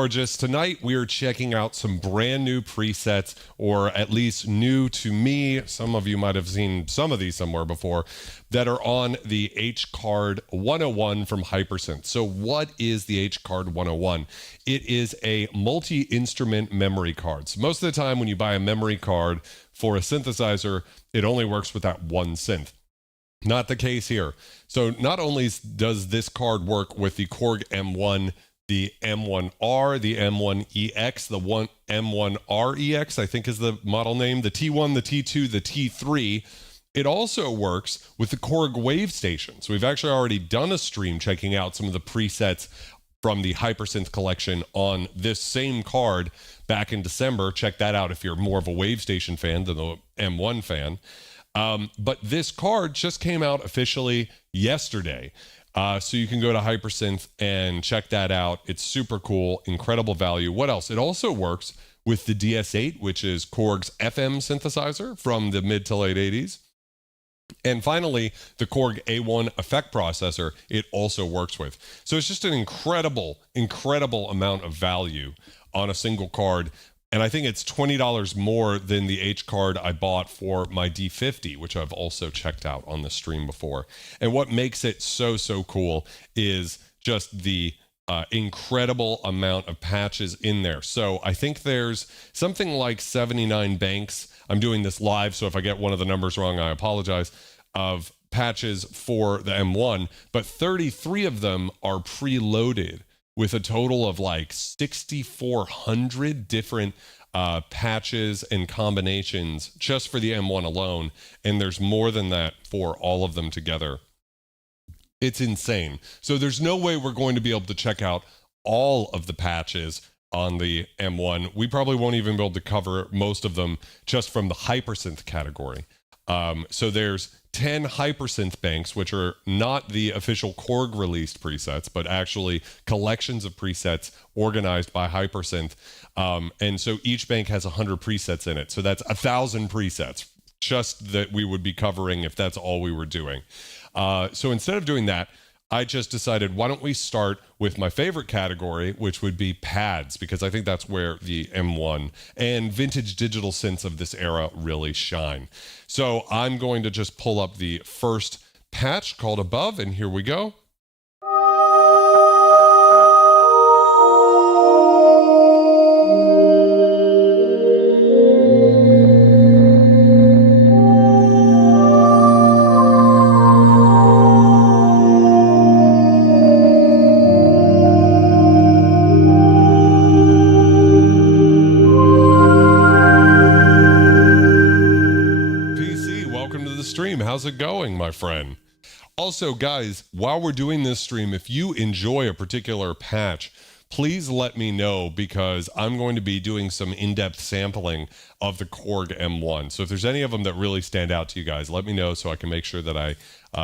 gorgeous. Tonight we are checking out some brand new presets, or at least new to me. Some of you might have seen some of these somewhere before, that are on the Hcard-101 from Hypersynth. So what is the Hcard-101? It is a multi-instrument memory card. So most of the time when you buy a memory card for a synthesizer, it only works with that one synth. Not the case here. So not only does this card work with the Korg M1, the M1R, the M1EX, the M1REX, I think is the model name, the T1, the T2, the T3. It also works with the Korg Wave Station. So we've actually already done a stream checking out some of the presets from the Hypersynth collection on this same card back in December. Check that out if you're more of a Wave Station fan than the M1 fan. But this card just came out officially yesterday. So you can go to Hypersynth and check that out. It's super cool, incredible value. What else? It also works with the DS8, which is Korg's FM synthesizer from the mid to late 80s. And finally, the Korg A1 effect processor, it also works with. So it's just an incredible amount of value on a single card. And I think it's $20 more than the H card I bought for my D50, which I've also checked out on the stream before. And what makes it so cool is just the incredible amount of patches in there. So I think there's something like 79 banks. I'm doing this live, so if I get one of the numbers wrong, I apologize, of patches for the M1, but 33 of them are preloaded, with a total of like 6,400 different patches and combinations just for the M1 alone. And there's more than that for all of them together. It's insane. So there's no way we're going to be able to check out all of the patches on the M1. We probably won't even be able to cover most of them just from the Hypersynth category. So there's 10 Hypersynth banks, which are not the official Korg released presets, but actually collections of presets organized by Hypersynth. And so each bank has 100 presets in it. So that's 1,000 presets just that we would be covering if that's all we were doing. So instead of doing that, I just decided, why don't we start with my favorite category, which would be pads, because I think that's where the M1 and vintage digital synths of this era really shine. So I'm going to just pull up the first patch called Above, and here we go. How's it going, my friend? Also, guys, while we're doing this stream, if you enjoy a particular patch, please let me know, because I'm going to be doing some in-depth sampling of the Korg M1. So if there's any of them that really stand out to you guys, let me know so I can make sure that I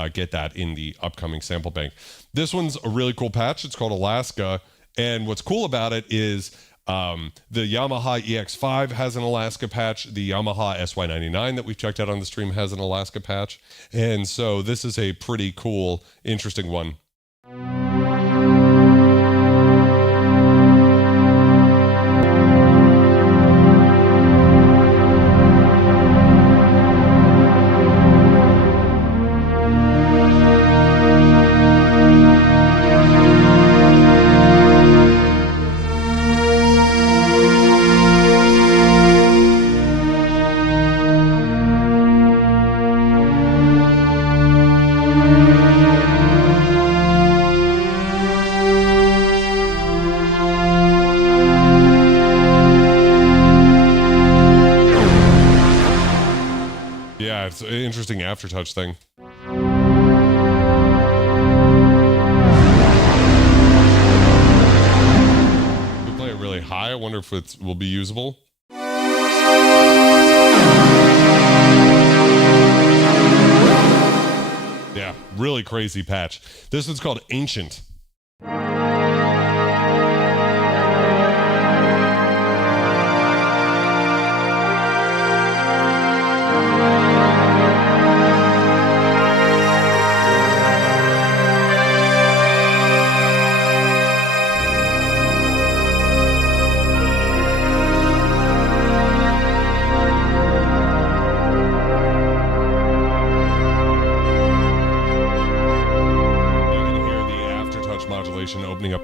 get that in the upcoming sample bank. This one's a really cool patch. It's called Alaska. And what's cool about it is the Yamaha EX5 has an Alaska patch. The Yamaha SY99 that we've checked out on the stream has an Alaska patch. And so this is a pretty cool, interesting one. Yeah, it's an interesting aftertouch thing. We play it really high. I wonder if it will be usable. Yeah, really crazy patch. This one's called Ancient.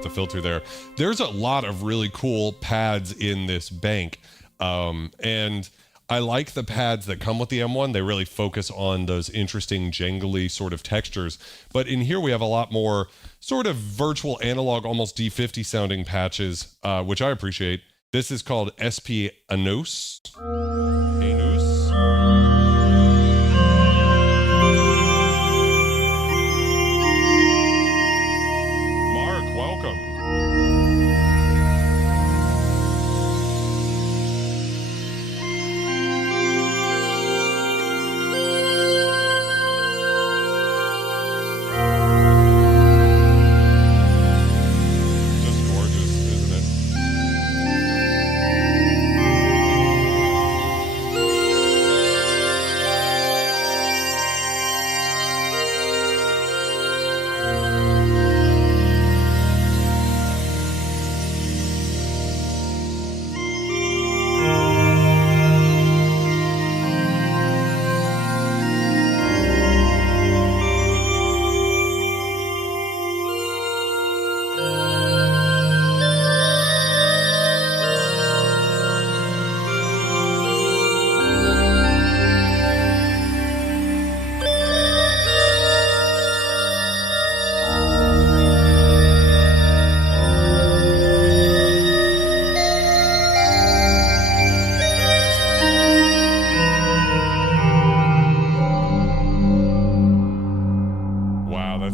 the filter there. There's a lot of really cool pads in this bank. And I like the pads that come with the M1. They really focus on those interesting jangly sort of textures. But in here we have a lot more sort of virtual analog, almost D50 sounding patches, which I appreciate. This is called SP Anus. Mark, welcome.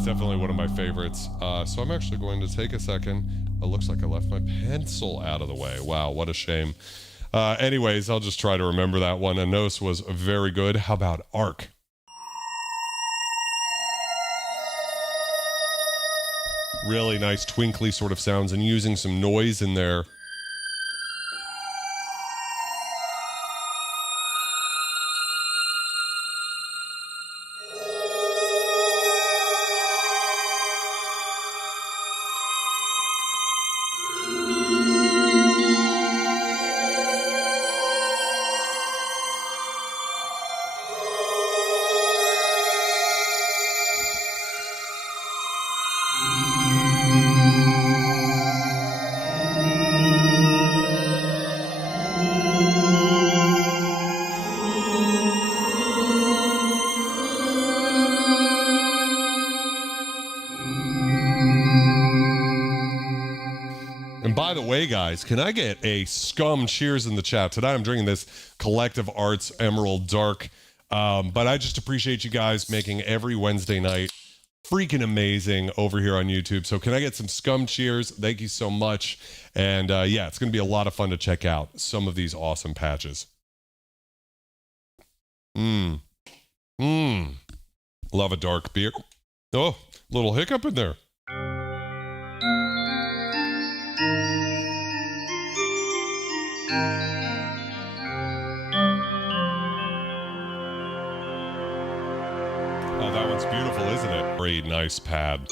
Definitely one of my favorites. So I'm actually going to take a second. It looks like I left my pencil out of the way. Wow, what a shame. Anyways, I'll just try to remember that one. Anos was very good. How about Arc? Really nice twinkly sort of sounds and using some noise in there. And by the way, guys, can I get a scum cheers in the chat? Tonight I'm drinking this Collective Arts Emerald Dark, but I just appreciate you guys making every Wednesday night freaking amazing over here on YouTube. So can I get some scum cheers? Thank you so much. And yeah, it's going to be a lot of fun to check out some of these awesome patches. Love a dark beer. Oh, little hiccup in there. Oh, that one's beautiful, isn't it? Very nice pad.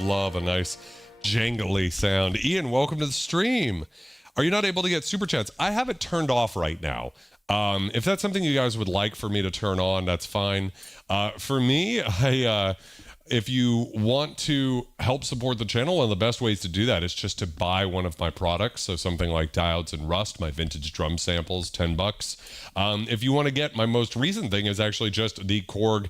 Love a nice jangly sound. Ian, welcome to the stream. Are you not able to get super chats? I have it turned off right now. If that's something you guys would like for me to turn on, that's fine. For me, if you want to help support the channel, one of the best ways to do that is just to buy one of my products. So something like Diodes and Rust, my vintage drum samples, $10. If you want to get my most recent thing is actually just the Korg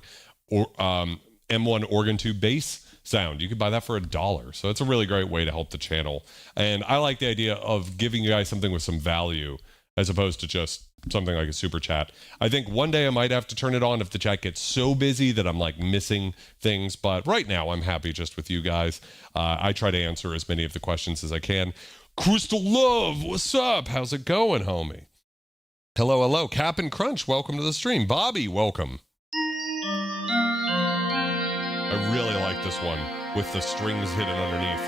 M1 organ tube bass sound. You could buy that for $1. So it's a really great way to help the channel. And I like the idea of giving you guys something with some value as opposed to just something like a super chat. I think one day I might have to turn it on if the chat gets so busy that I'm like missing things. But right now I'm happy just with you guys. I try to answer as many of the questions as I can. Crystal Love, what's up? How's it going, homie? Hello, hello. Cap and Crunch, welcome to the stream. Bobby, welcome. I really like this one with the strings hidden underneath.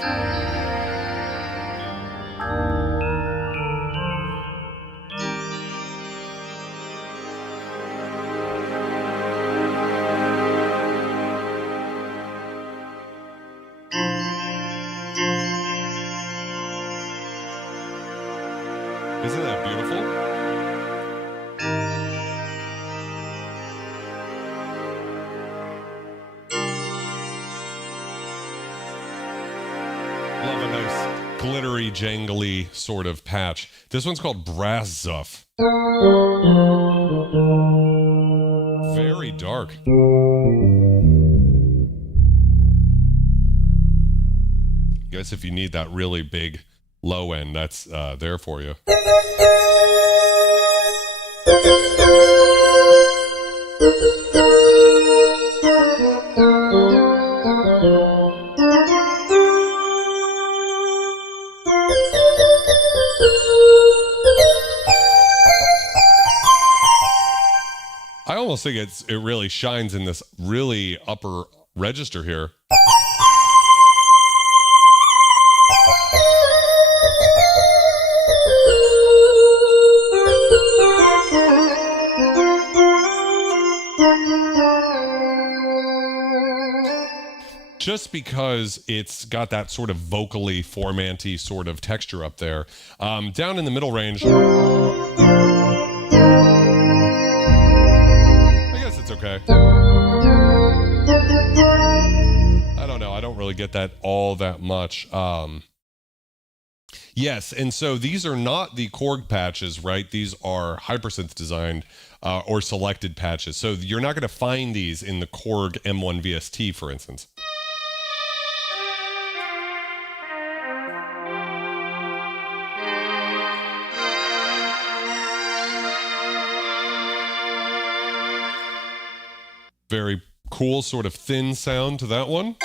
Love a nice glittery, jangly sort of patch. This one's called Brass Zuff. Very dark. I guess if you need that really big low end, that's there for you. I almost think it really shines in this really upper register here. Just because it's got that sort of vocally formanty sort of texture up there. Down in the middle range, I guess it's okay. I don't know. I don't really get that all that much. Yes, and so these are not the Korg patches, right? These are Hypersynth designed or selected patches. So you're not going to find these in the Korg M1 VST, for instance. Very cool sort of thin sound to that one.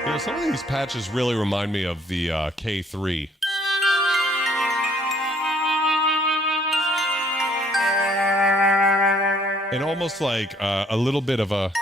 You know, some of these patches really remind me of the K3. And almost like a little bit of a...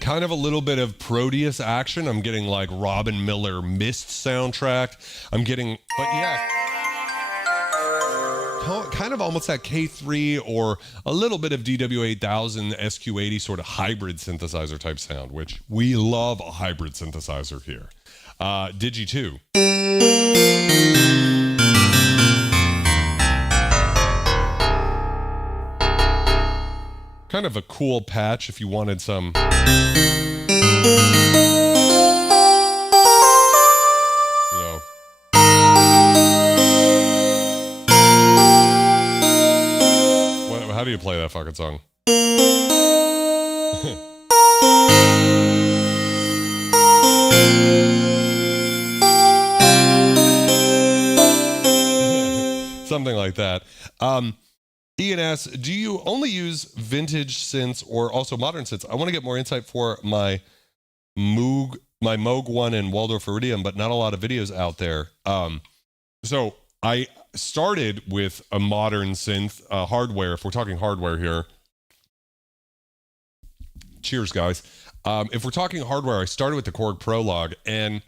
kind of a little bit of Proteus action. I'm getting like Robin Miller Mist soundtrack. I'm getting, but yeah, kind of almost that K3 or a little bit of DW8000 SQ80 sort of hybrid synthesizer type sound, which we love a hybrid synthesizer here. Digi 2. Kind of a cool patch if you wanted some. You know. How do you play that fucking song? Something like that. Ian asks, do you only use vintage synths or also modern synths? I want to get more insight for my Moog 1 and Waldorf Iridium, but not a lot of videos out there. So I started with a modern synth hardware, if we're talking hardware here. Cheers, guys. If we're talking hardware, I started with the Korg Prologue, and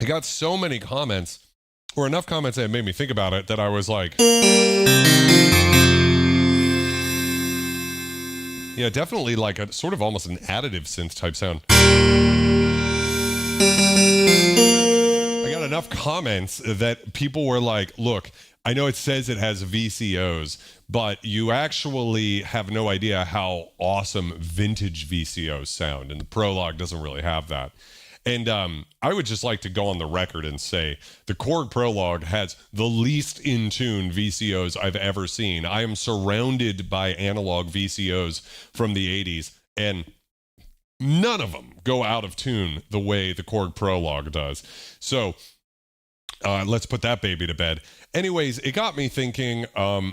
I got so many comments, or enough comments that made me think about it, that I was like, yeah, definitely like a sort of almost an additive synth type sound. I got enough comments that people were like, look, I know it says it has VCOs, but you actually have no idea how awesome vintage VCOs sound, and the Prologue doesn't really have that. And I would just like to go on the record and say the Korg Prologue has the least in tune VCOs I've ever seen. I am surrounded by analog VCOs from the 80s, and none of them go out of tune the way the Korg Prologue does. So let's put that baby to bed. Anyways, it got me thinking,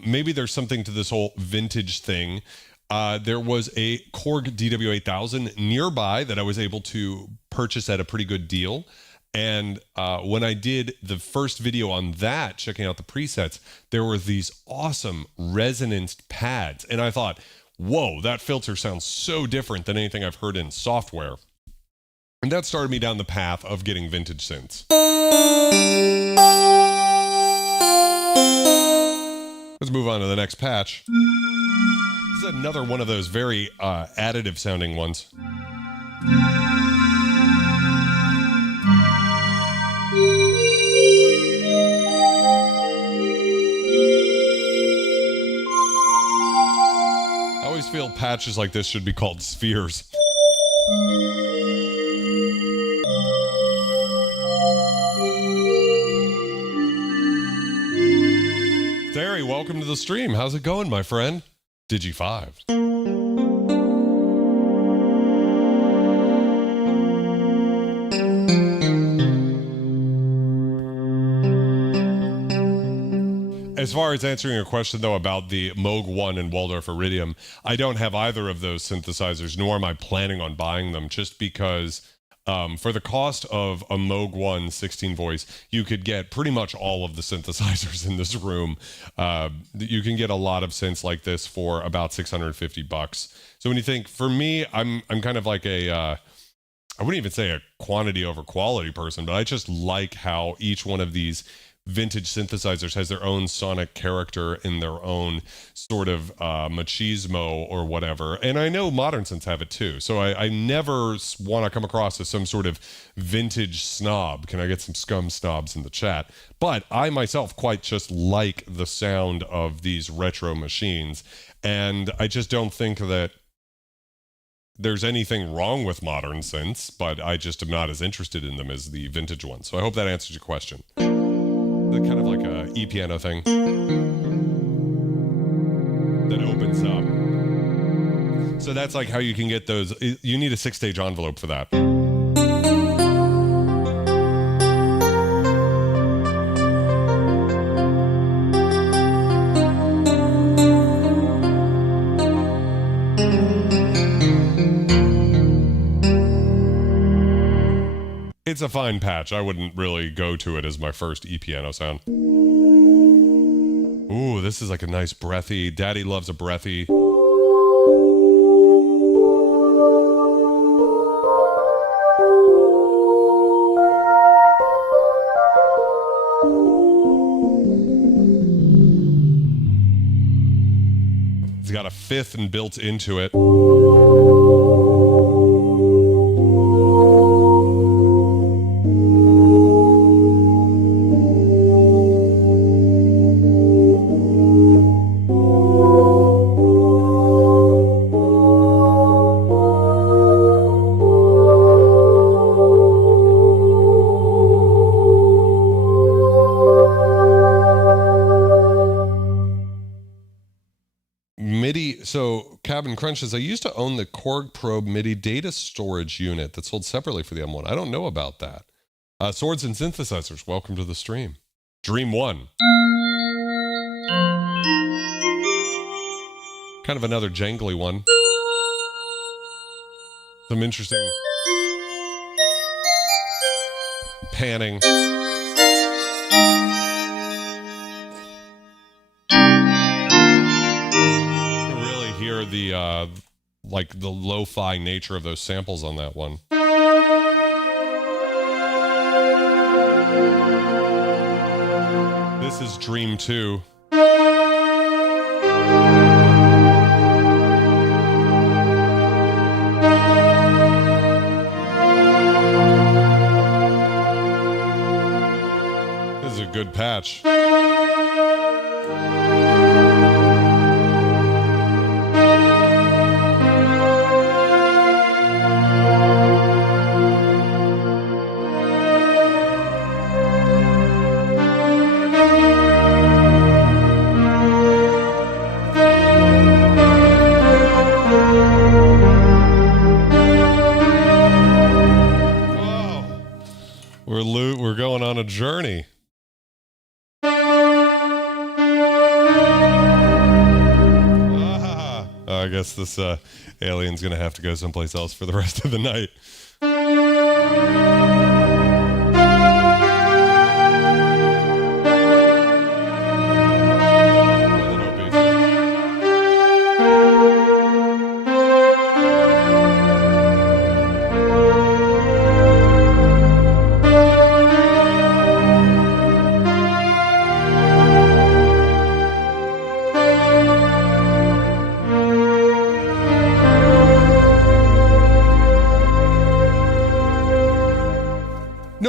maybe there's something to this whole vintage thing. There was a Korg DW8000 nearby that I was able to purchase at a pretty good deal. And when I did the first video on that, checking out the presets, there were these awesome resonanced pads. And I thought, whoa, that filter sounds so different than anything I've heard in software. And that started me down the path of getting vintage synths. Let's move on to the next patch. This is another one of those very additive sounding ones. I always feel patches like this should be called spheres. Terry, welcome to the stream. How's it going, my friend? Digi5. As far as answering your question, though, about the Moog 1 and Waldorf Iridium, I don't have either of those synthesizers, nor am I planning on buying them, just because for the cost of a Moog 1 16 voice, you could get pretty much all of the synthesizers in this room. You can get a lot of synths like this for about $650. So when you think, for me, I'm kind of like I wouldn't even say a quantity over quality person, but I just like how each one of these vintage synthesizers has their own sonic character in their own sort of machismo or whatever. And I know modern synths have it too. So I never want to come across as some sort of vintage snob. Can I get some scum snobs in the chat? But I myself quite just like the sound of these retro machines. And I just don't think that there's anything wrong with modern synths, but I just am not as interested in them as the vintage ones. So I hope that answers your question. Kind of like a e-piano thing that opens up. So that's like how you can get those. You need a 6-stage envelope for that. It's a fine patch. I wouldn't really go to it as my first e-piano sound. Ooh, this is like a nice breathy. Daddy loves a breathy. It's got a fifth and built into it. So Cabin Crunch says, I used to own the Korg Probe MIDI data storage unit that's sold separately for the M1. I don't know about that. Swords and Synthesizers, welcome to the stream. Dream 1. Kind of another jangly one. Some interesting panning. The like the lo-fi nature of those samples on that one. This is Dream 2. This is a good patch. We're going on a journey. I guess this alien's gonna have to go someplace else for the rest of the night.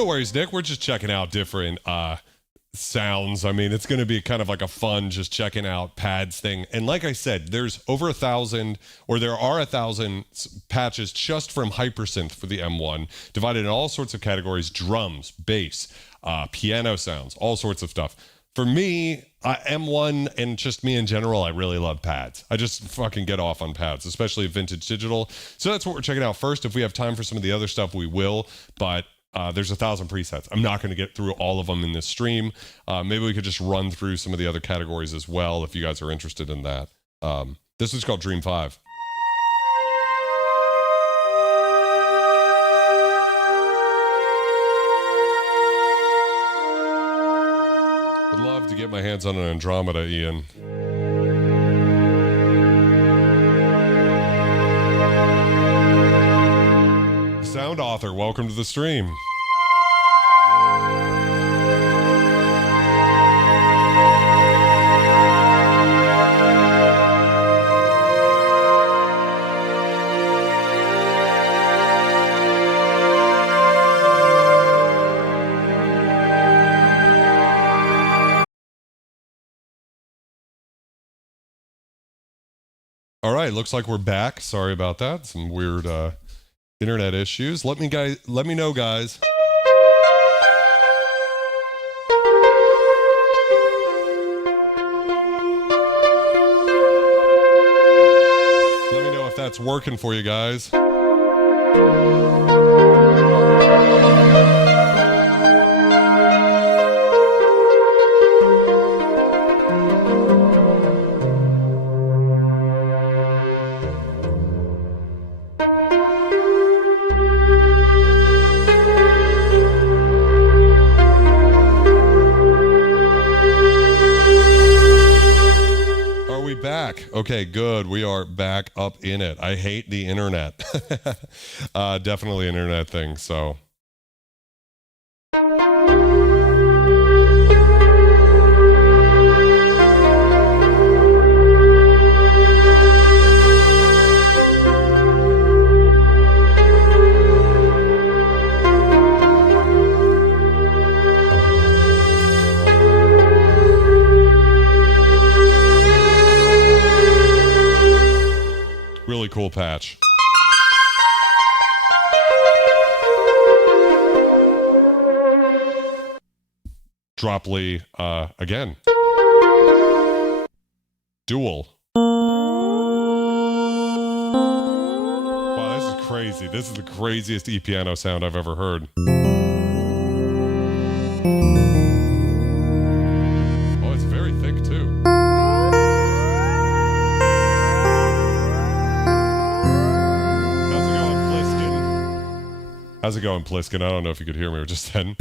No worries, Nick. We're just checking out different sounds. I mean, it's going to be kind of like a fun just checking out pads thing. And like I said, there's over 1,000, or there are 1,000 patches just from Hypersynth for the M1, divided in all sorts of categories: drums, bass, piano sounds, all sorts of stuff. For me, M1 and just me in general, I really love pads. I just fucking get off on pads, especially vintage digital. So that's what we're checking out first. If we have time for some of the other stuff, we will. But there's 1,000 presets. I'm not going to get through all of them in this stream. Maybe we could just run through some of the other categories as well if you guys are interested in that. This is called Dream 5. I'd love to get my hands on an Andromeda, Ian. Sound author, welcome to the stream. All right, looks like we're back. Sorry about that. Some weird internet issues. Let me know, guys. Let me know if that's working for you guys. Okay, good. We are back up in it. I hate the internet. Definitely an internet thing, so. Really cool patch. Droply, again. Dual. Wow, this is crazy. This is the craziest E-piano sound I've ever heard. Oh, it's very thick too. How's it going, Pliskin? I don't know if you could hear me just then.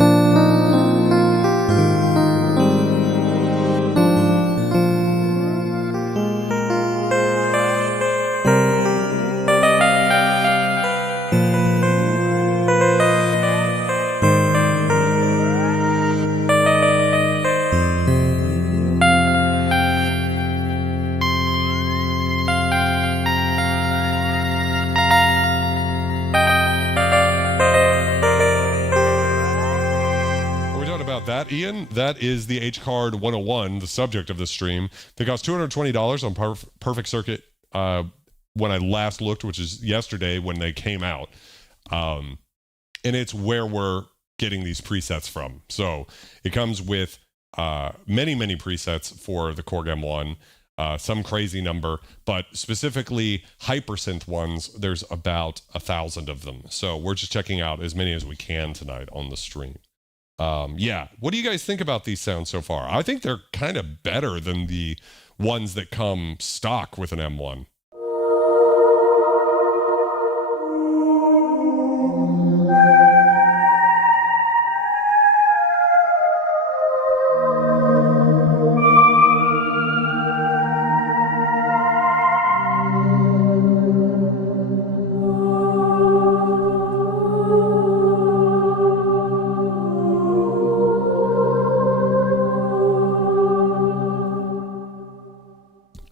Ian, that is the Hcard-101, the subject of this stream. They cost $220 on Perfect Circuit when I last looked, which is yesterday when they came out. And it's where we're getting these presets from. So it comes with many, many presets for the Korg M1, some crazy number, but specifically Hypersynth ones, there's about 1,000 of them. So we're just checking out as many as we can tonight on the stream. Yeah, what do you guys think about these sounds so far? I think they're kind of better than the ones that come stock with an M1.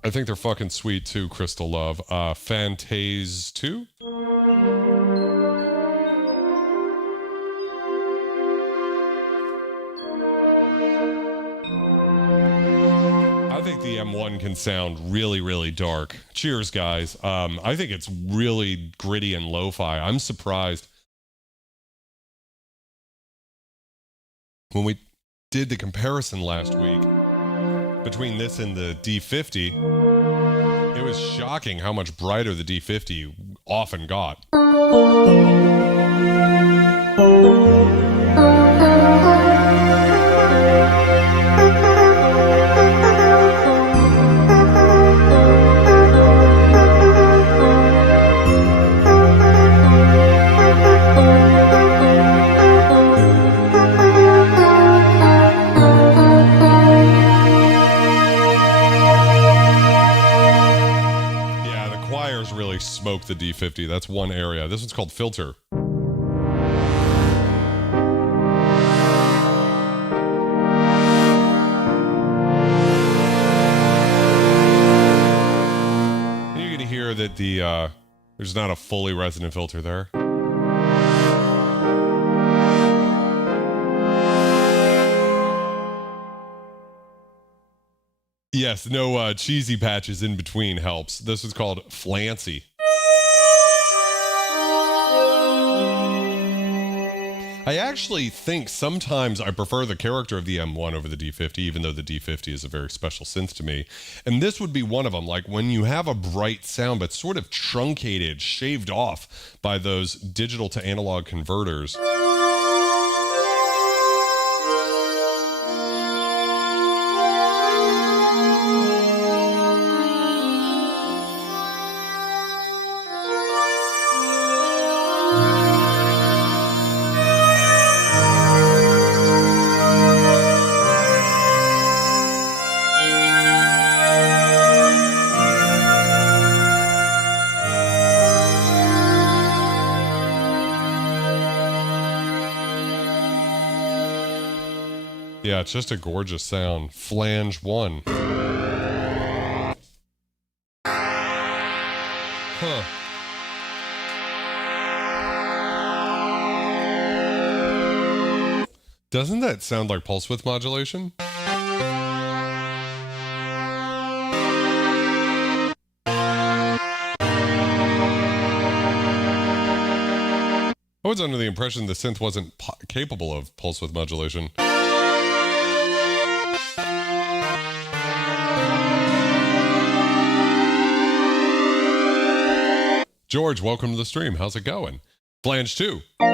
I think they're fucking sweet too, Crystal Love. Phantase 2? M1 can sound really, really dark. Cheers, guys. I think it's really gritty and lo-fi. I'm surprised. When we did the comparison last week between this and the D50, it was shocking how much brighter the D50 often got. Really smoke the D50. That's one area. This one's called filter. And you're gonna hear that there's not a fully resonant filter there. Yes, no cheesy patches in between helps. This is called flancy. I actually think sometimes I prefer the character of the M1 over the D50, even though the D50 is a very special synth to me. And this would be one of them. Like when you have a bright sound, but sort of truncated, shaved off by those digital to analog converters. Yeah, it's just a gorgeous sound. Flange 1. Huh. Doesn't that sound like pulse width modulation? I was under the impression the synth wasn't capable of pulse width modulation. George, welcome to the stream. How's it going? Flange 2. Oh,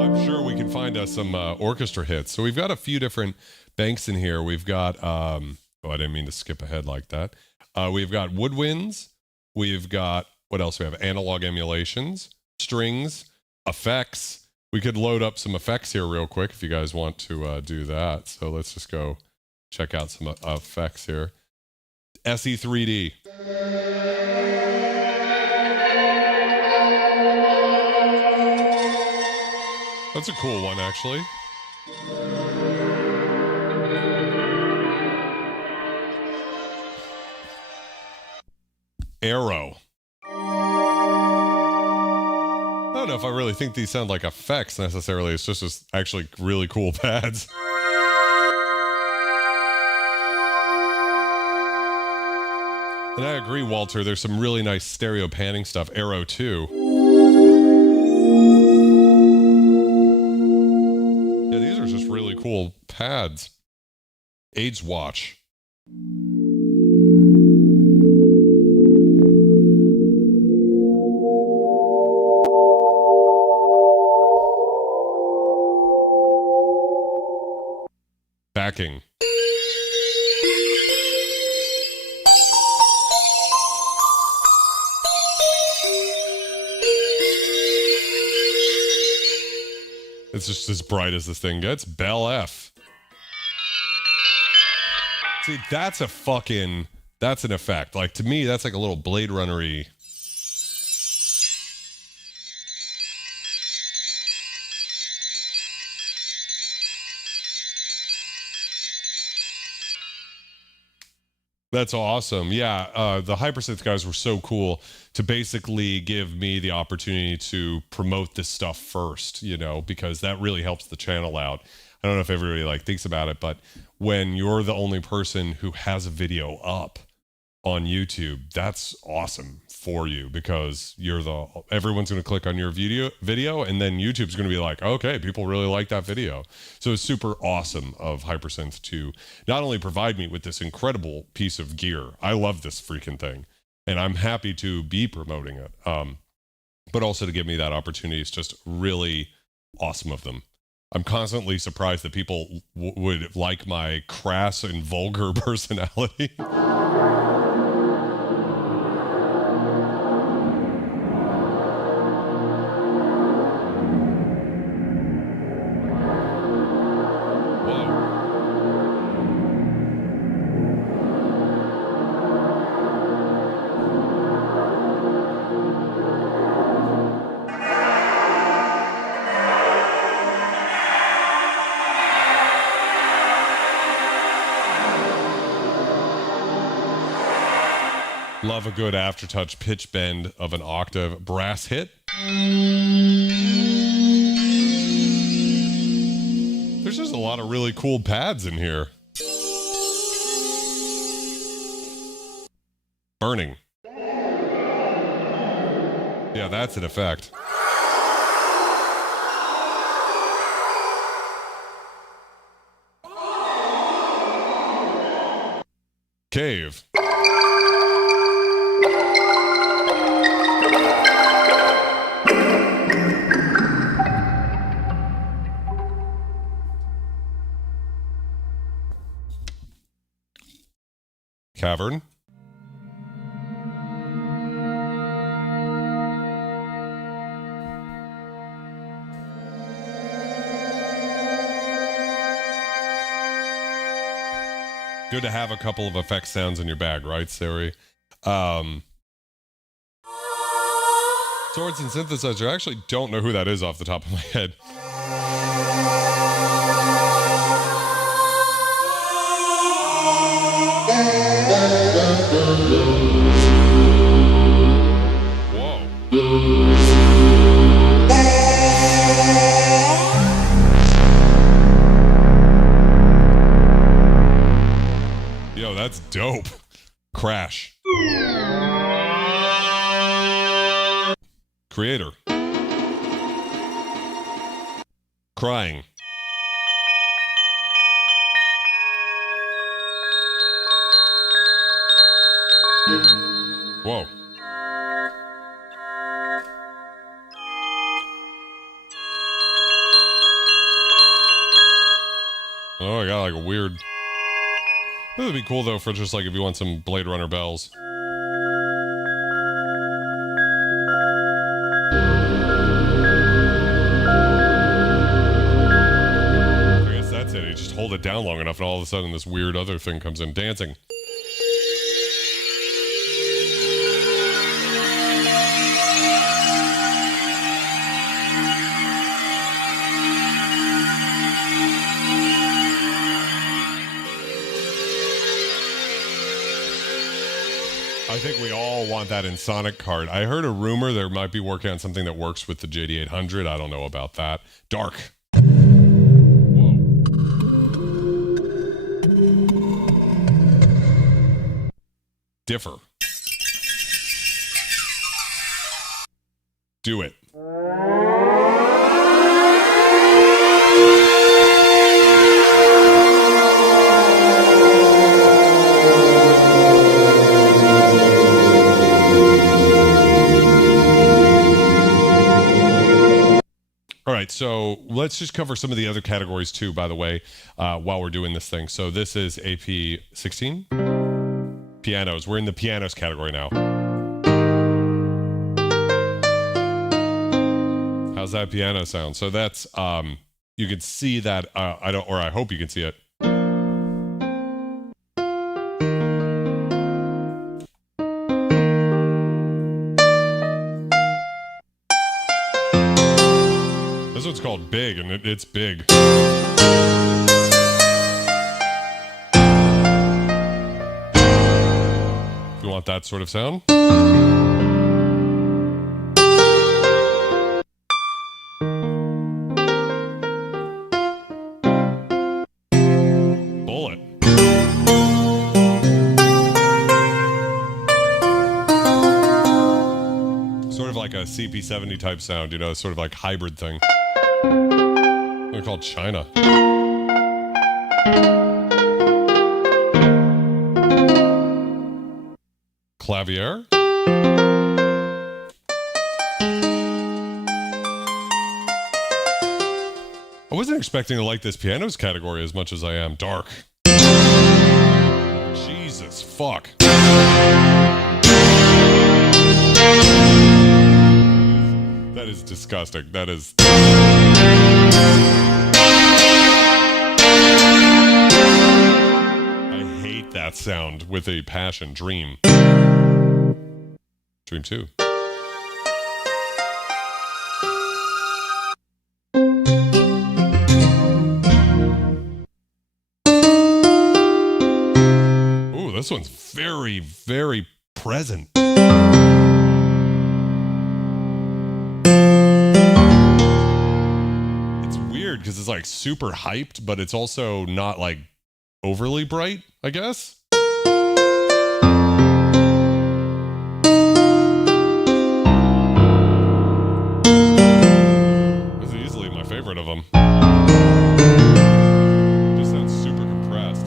I'm sure we can find us some orchestra hits. So we've got a few different banks in here. We've got, oh, I didn't mean to skip ahead like that. We've got woodwinds. We've got, what else? We have analog emulations, strings, effects. We could load up some effects here real quick if you guys want to do that. So let's just go check out some effects here. SE3D. That's a cool one, actually. Arrow. I don't know if I really think these sound like effects necessarily. It's just actually really cool pads. And I agree, Walter. There's some really nice stereo panning stuff. Arrow 2. Yeah, these are just really cool pads. AIDS Watch. Backing. It's just as bright as this thing gets. Bell F. See, that's an effect. Like, to me, that's like a little Blade Runner-y. That's awesome. Yeah, the Hypersynth guys were so cool to basically give me the opportunity to promote this stuff first, you know, because that really helps the channel out. I don't know if everybody like thinks about it, but when you're the only person who has a video up on YouTube, that's awesome for you because everyone's going to click on your video and then YouTube's going to be like, okay, people really like that video. So it's super awesome of Hypersynth to not only provide me with this incredible piece of gear. I love this freaking thing and I'm happy to be promoting it. But also to give me that opportunity is just really awesome of them. I'm constantly surprised that people would like my crass and vulgar personality. Love a good aftertouch pitch bend of an octave brass hit. There's just a lot of really cool pads in here. Burning. Yeah, that's an effect. Cave. Cavern. Good to have a couple of effect sounds in your bag, right, Siri? Swords and Synthesizer. I actually don't know who that is off the top of my head. Whoa. Yo, that's dope. Crash. Creator. Crying. Whoa. Oh, I got like a weird... This would be cool though for just like if you want some Blade Runner bells. I guess that's it. You just hold it down long enough and all of a sudden this weird other thing comes in dancing. I think we all want that in Sonic Card. I heard a rumor they might be working on something that works with the JD800. I don't know about that. Dark. Whoa. Differ. Do it. All right, so let's just cover some of the other categories too, by the way, while we're doing this thing. So this is AP16. Pianos. We're in the pianos category now. How's that piano sound? So that's, you can see that, I hope you can see it. This one's called Big, and it's big. You want that sort of sound? Bullet. Sort of like a CP70 type sound, you know, sort of like hybrid thing. They're called China. Clavier. I wasn't expecting to like this pianos category as much as I am dark. Jesus fuck. That is disgusting. That is... I hate that sound with a passion. Dream. Dream 2. Ooh, this one's very, very present. It's weird because it's like super hyped, but it's also not like overly bright, I guess. This is easily my favorite of them. Just sounds super compressed.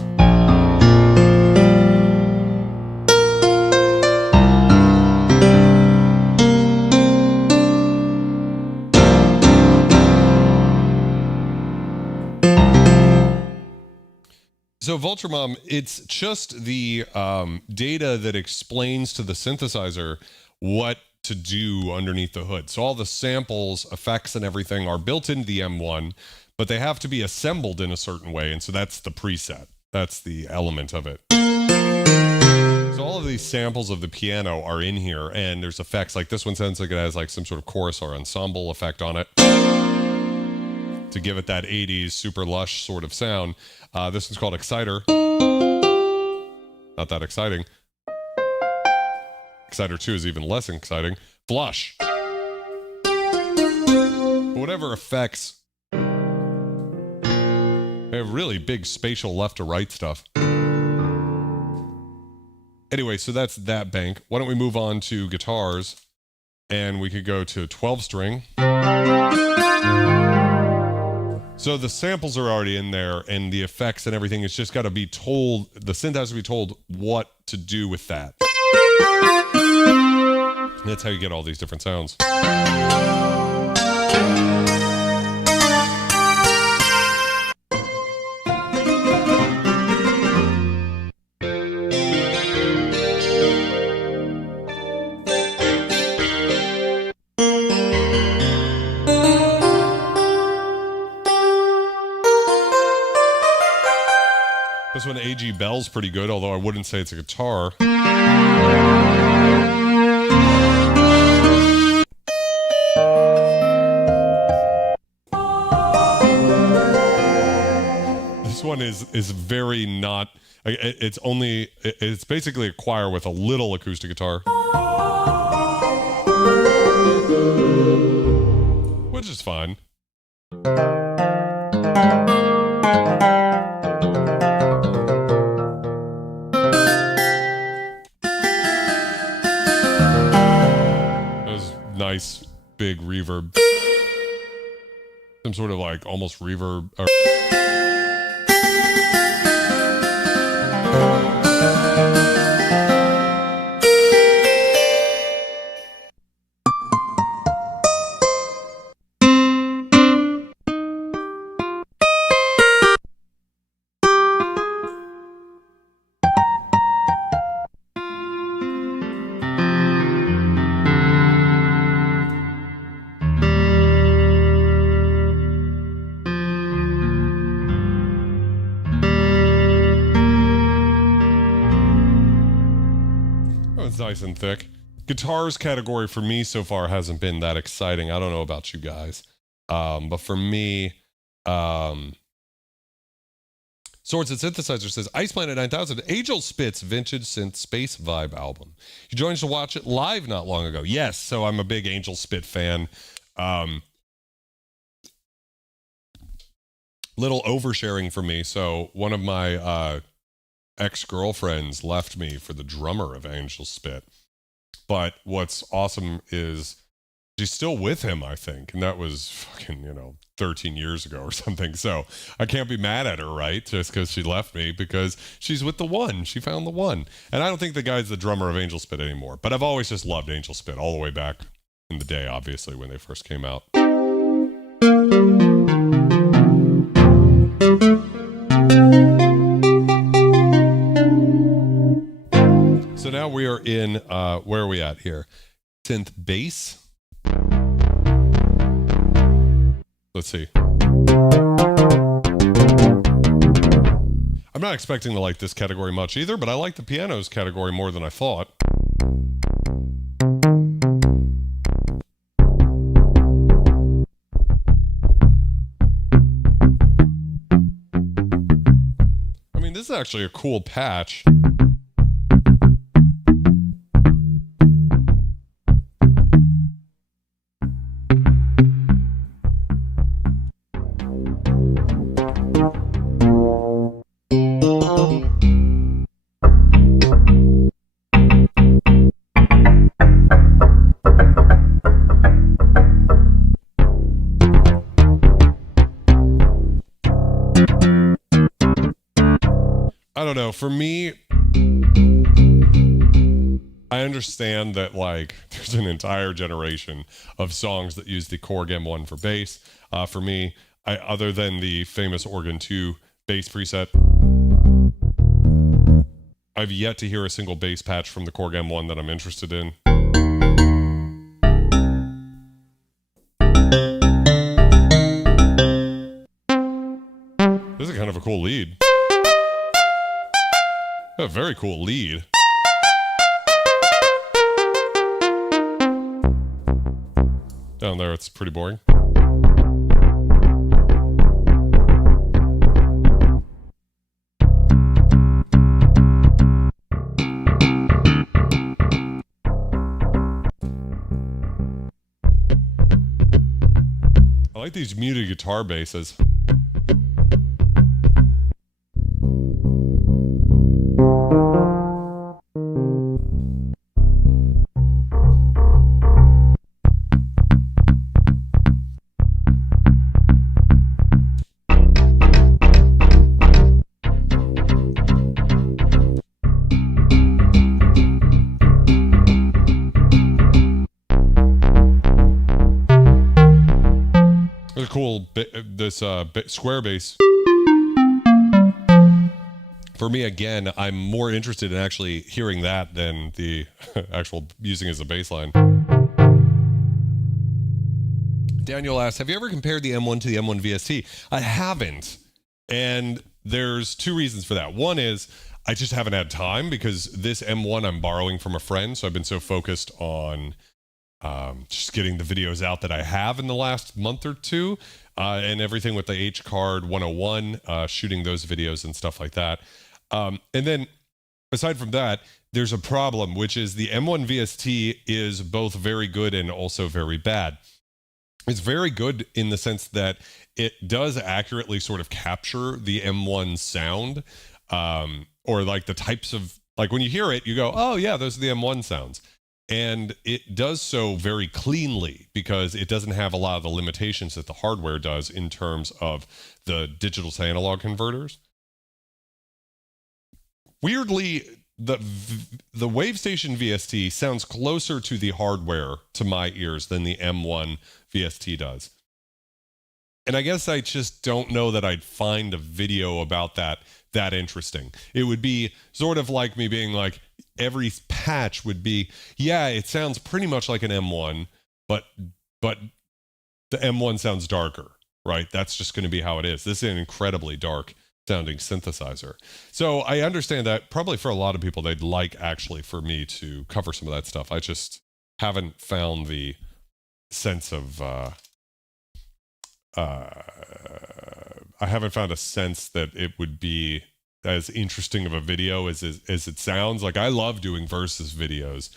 So Vultramom, it's just the data that explains to the synthesizer what to do underneath the hood. So all the samples, effects, and everything are built into the M1, but they have to be assembled in a certain way, and so that's the preset. That's the element of it. So all of these samples of the piano are in here, and there's effects. Like this one sounds like it has like some sort of chorus or ensemble effect on it to give it that 80s super lush sort of sound. This one's called Exciter. Not that exciting. Exciter 2 is even less exciting. Flush. Whatever effects. They have really big spatial left to right stuff. Anyway, so that's that bank. Why don't we move on to guitars? And we could go to 12 string. So the samples are already in there and the effects and everything. It's just got to be told, the synth has to be told what to do with that. And that's how you get all these different sounds. This one, A.G. Bell's pretty good, although I wouldn't say it's a guitar. This one is very not... It's basically a choir with a little acoustic guitar. Which is fine. Nice big reverb. Some sort of like almost reverb. Nice and thick. Guitars category for me so far hasn't been that exciting. I don't know about you guys. But for me, so Swords and Synthesizer says, Ice Planet 9000, Angel Spit's Vintage Synth Space Vibe album. You joined us to watch it live not long ago. Yes, so I'm a big Angel Spit fan. Little oversharing for me. So one of my ex-girlfriends left me for the drummer of Angel Spit. But what's awesome is she's still with him, I think. And that was fucking, 13 years ago or something. So I can't be mad at her, right? Just because she left me, because she's with the one. She found the one. And I don't think the guy's the drummer of Angel Spit anymore. But I've always just loved Angel Spit all the way back in the day, obviously, when they first came out. So now we are in, where are we at here? Synth bass. Let's see. I'm not expecting to like this category much either, but I like the pianos category more than I thought. I mean, this is actually a cool patch. I don't know. For me, I understand that there's an entire generation of songs that use the Korg M1 for bass. For me, other than the famous Organ 2 bass preset, I've yet to hear a single bass patch from the Korg M1 that I'm interested in. This is kind of a cool lead. A very cool lead. Down there, it's pretty boring. I like these muted guitar basses. Cool, this square bass. For me, again, I'm more interested in actually hearing that than the actual using as a bass line. Daniel asks, have you ever compared the M1 to the M1 VST? I haven't. And there's two reasons for that. One is I just haven't had time, because this M1 I'm borrowing from a friend. So I've been so focused on just getting the videos out that I have in the last month or two, and everything with the Hcard-101, shooting those videos and stuff like that. And then aside from that, there's a problem, which is the M1 VST is both very good and also very bad. It's very good in the sense that it does accurately sort of capture the M1 sound, or the types of, when you hear it, you go, oh yeah, those are the M1 sounds. And it does so very cleanly, because it doesn't have a lot of the limitations that the hardware does in terms of the digital to analog converters. Weirdly, the WaveStation VST sounds closer to the hardware to my ears than the M1 VST does. And I guess I just don't know that I'd find a video about that interesting. It would be sort of like me being like, every patch would be, yeah, it sounds pretty much like an M1, but the M1 sounds darker, right? That's just going to be how it is. This is an incredibly dark sounding synthesizer. So I understand that probably for a lot of people, they'd like actually for me to cover some of that stuff. I just haven't found the sense of, I haven't found a sense that it would be as interesting of a video as it sounds. Like, I love doing versus videos.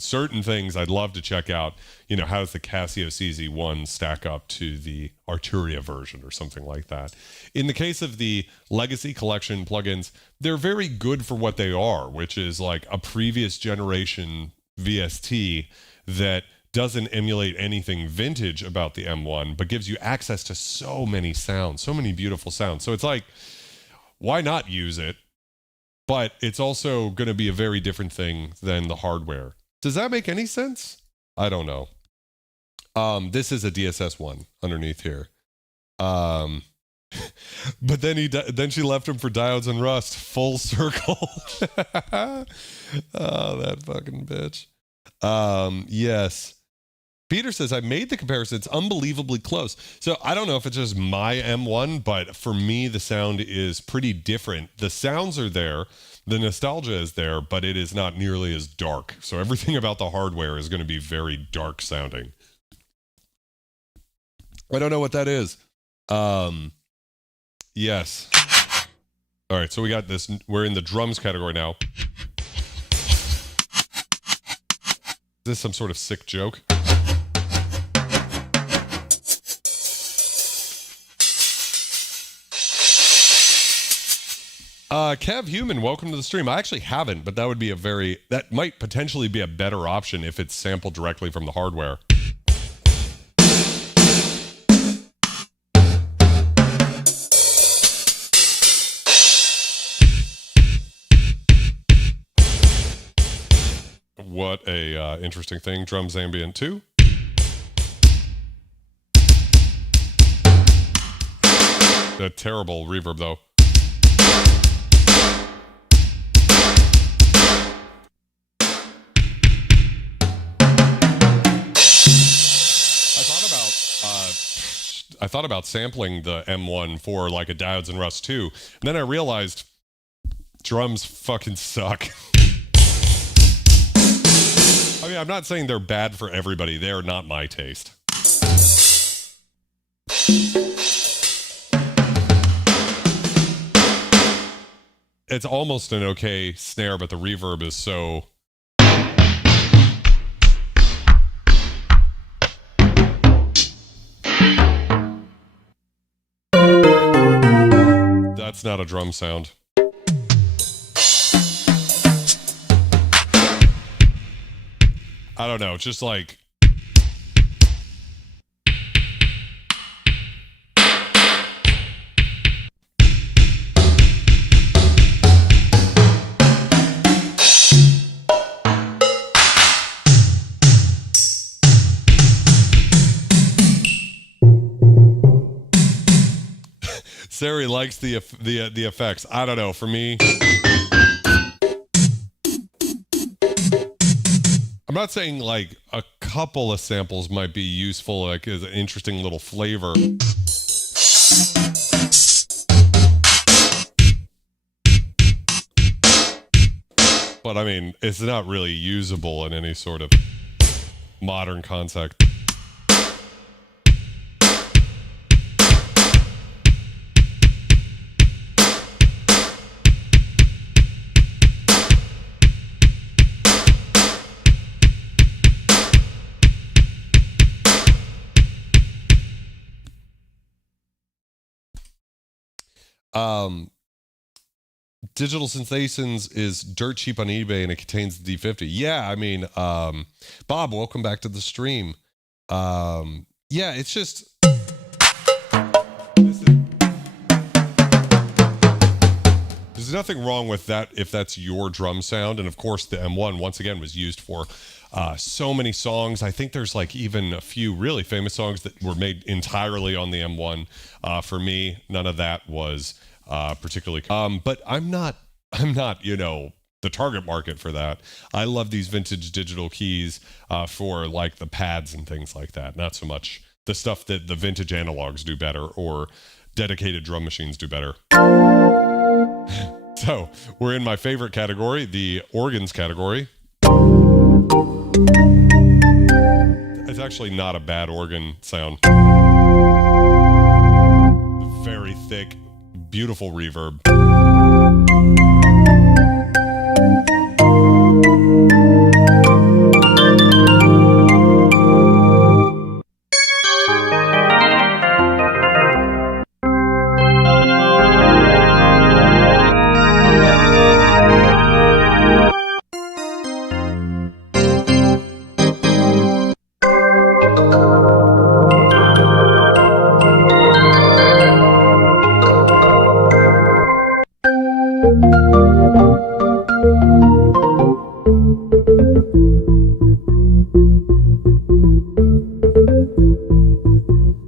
Certain things I'd love to check out. You know, how does the Casio CZ1 stack up to the Arturia version or something like that? In the case of the Legacy Collection plugins, they're very good for what they are, which is like a previous generation VST that doesn't emulate anything vintage about the M1, but gives you access to so many sounds, so many beautiful sounds. So it's like, why not use it? But it's also going to be a very different thing than the hardware. Does that make any sense? I don't know. This is a DSS1 underneath here. But then she left him for Diodes and Rust. Full circle. Oh, that fucking bitch. Yes. Peter says, I made the comparison. It's unbelievably close. So I don't know if it's just my M1, but for me, the sound is pretty different. The sounds are there. The nostalgia is there, but it is not nearly as dark. So everything about the hardware is going to be very dark sounding. I don't know what that is. Yes. All right, so we got this. We're in the drums category now. Is this some sort of sick joke? Kev Human, welcome to the stream. I actually haven't, but that would be that might potentially be a better option if it's sampled directly from the hardware. What a interesting thing. Drums ambient 2. A terrible reverb though. I thought about sampling the M1 for like a Diodes and Rust 2, and then I realized drums fucking suck. I mean, I'm not saying they're bad for everybody. They are not my taste. It's almost an okay snare, but the reverb is so... That's not a drum sound. I don't know, just like... Sari likes the effects. I don't know. For me, I'm not saying like a couple of samples might be useful, like as an interesting little flavor. But I mean, it's not really usable in any sort of modern context. Digital Sensations is dirt cheap on eBay and it contains the D50. Yeah, I mean, Bob, welcome back to the stream. Yeah, it's just... There's nothing wrong with that if that's your drum sound. And of course, the M1, once again, was used for so many songs. I think there's like even a few really famous songs that were made entirely on the M1. For me, none of that was... particularly, but I'm not, you know, the target market for that. I love these vintage digital keys for like the pads and things like that. Not so much the stuff that the vintage analogs do better or dedicated drum machines do better. So we're in my favorite category, the organs category. It's actually not a bad organ sound. Very thick, beautiful reverb.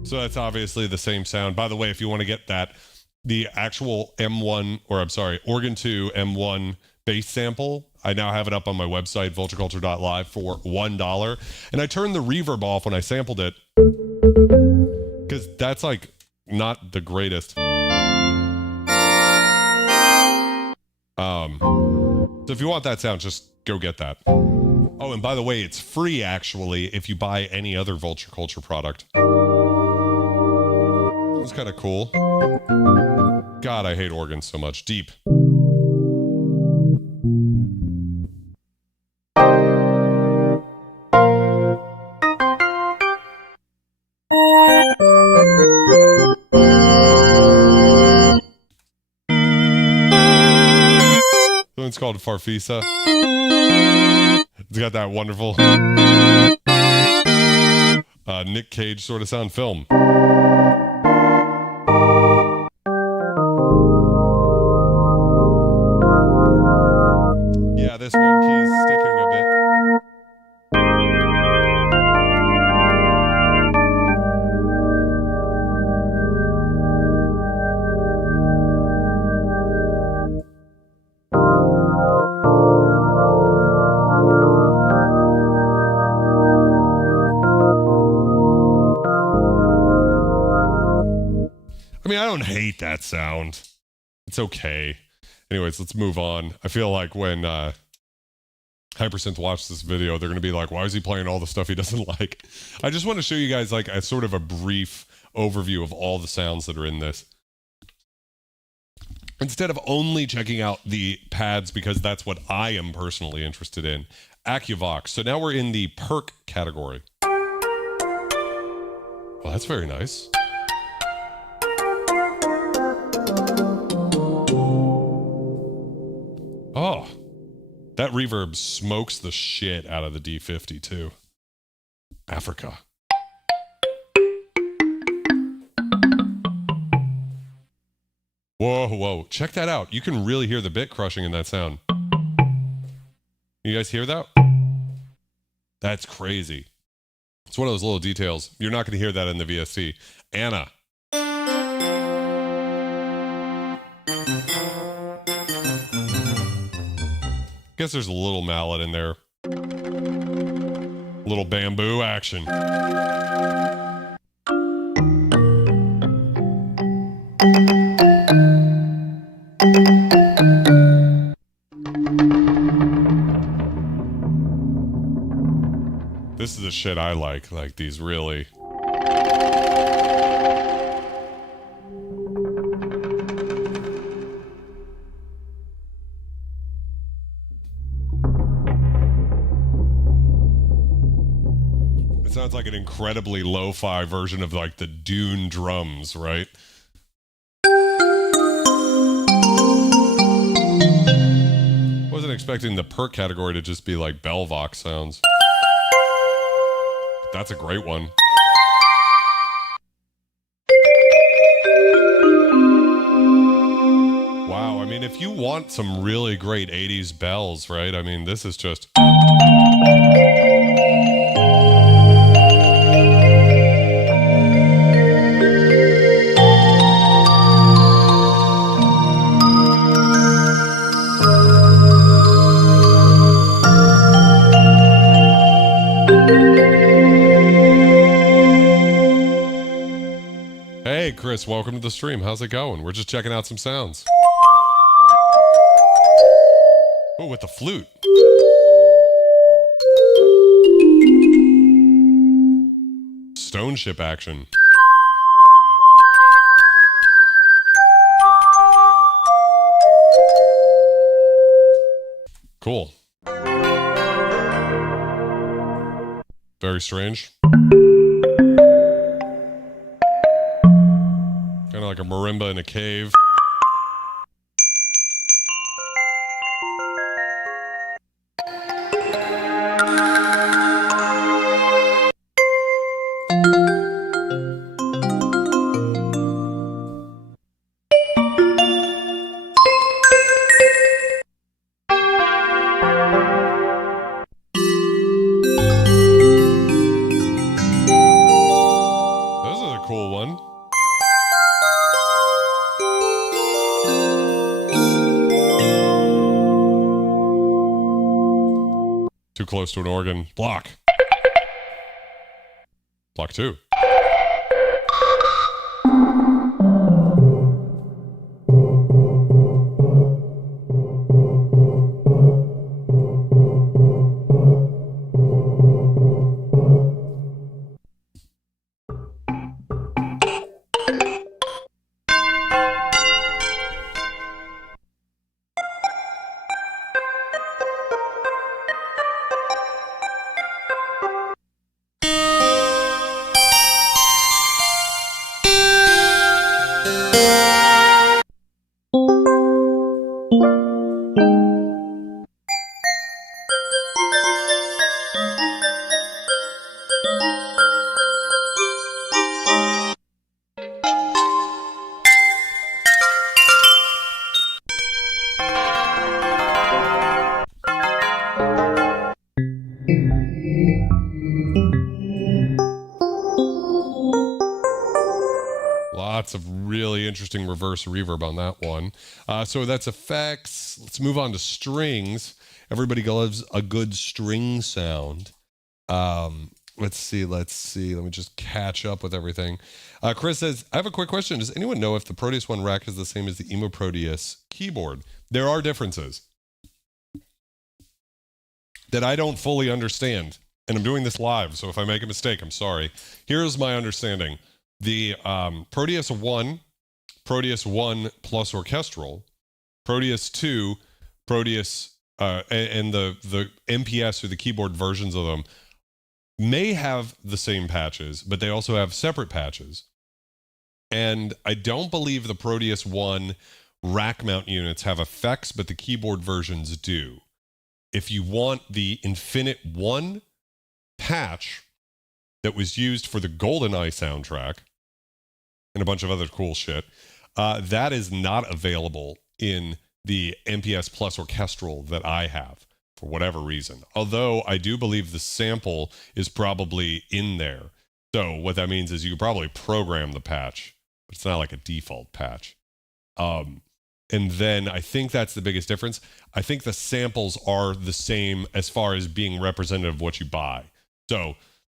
So that's obviously the same sound. By the way, if you want to get that, the actual M1, or I'm sorry, Organ 2 M1 bass sample, I now have it up on my website, vultureculture.live, for $1. And I turned the reverb off when I sampled it because that's like not the greatest. So if you want that sound, just go get that. Oh, and by the way, it's free actually if you buy any other Vulture Culture product. That's kind of cool. God, I hate organs so much. Deep. It's called Farfisa. It's got that wonderful Nick Cage sort of sound. Film. Yeah, this one key's sticking a bit. I mean, I don't hate that sound. It's okay. Anyways, let's move on. I feel like when Hypersynth watch this video, they're going to be like, why is he playing all the stuff he doesn't like? I just want to show you guys like a sort of a brief overview of all the sounds that are in this. Instead of only checking out the pads, because that's what I am personally interested in. AccuVox. So now we're in the perk category. Well, that's very nice. Oh, that reverb smokes the shit out of the D50 too. Africa. Whoa, whoa. Check that out. You can really hear the bit crushing in that sound. You guys hear that? That's crazy. It's one of those little details. You're not going to hear that in the VST. Anna. Guess there's a little mallet in there. Little bamboo action. This is the shit I like these really. Sounds like an incredibly lo-fi version of like the Dune drums, right? Wasn't expecting the perk category to just be like Bellvox sounds. That's a great one. Wow, I mean, if you want some really great 80s bells, right? I mean, this is just... Hey, Chris, welcome to the stream. How's it going? We're just checking out some sounds. Oh, with the flute. Stone ship action. Cool. Very strange. Kind of like a marimba in a cave. This is a cool one. Too close to an organ. Block. Block 2. Lots of really interesting reverse reverb on that one. So that's effects. Let's move on to strings. Everybody loves a good string sound. Let's see. Let me just catch up with everything. Chris says, I have a quick question. Does anyone know if the Proteus One rack is the same as the Emo Proteus keyboard? There are differences that I don't fully understand. And I'm doing this live, so if I make a mistake, I'm sorry. Here's my understanding. The Proteus 1 plus orchestral, Proteus 2, Proteus, and the MPS or the keyboard versions of them may have the same patches, but they also have separate patches. And I don't believe the Proteus 1 rack mount units have effects, but the keyboard versions do. If you want the Infinite 1 patch that was used for the GoldenEye soundtrack and a bunch of other cool shit, that is not available in the MPS Plus Orchestral that I have for whatever reason. Although I do believe the sample is probably in there. So what that means is you could probably program the patch, but it's not like a default patch. And then I think that's the biggest difference. I think the samples are the same as far as being representative of what you buy. So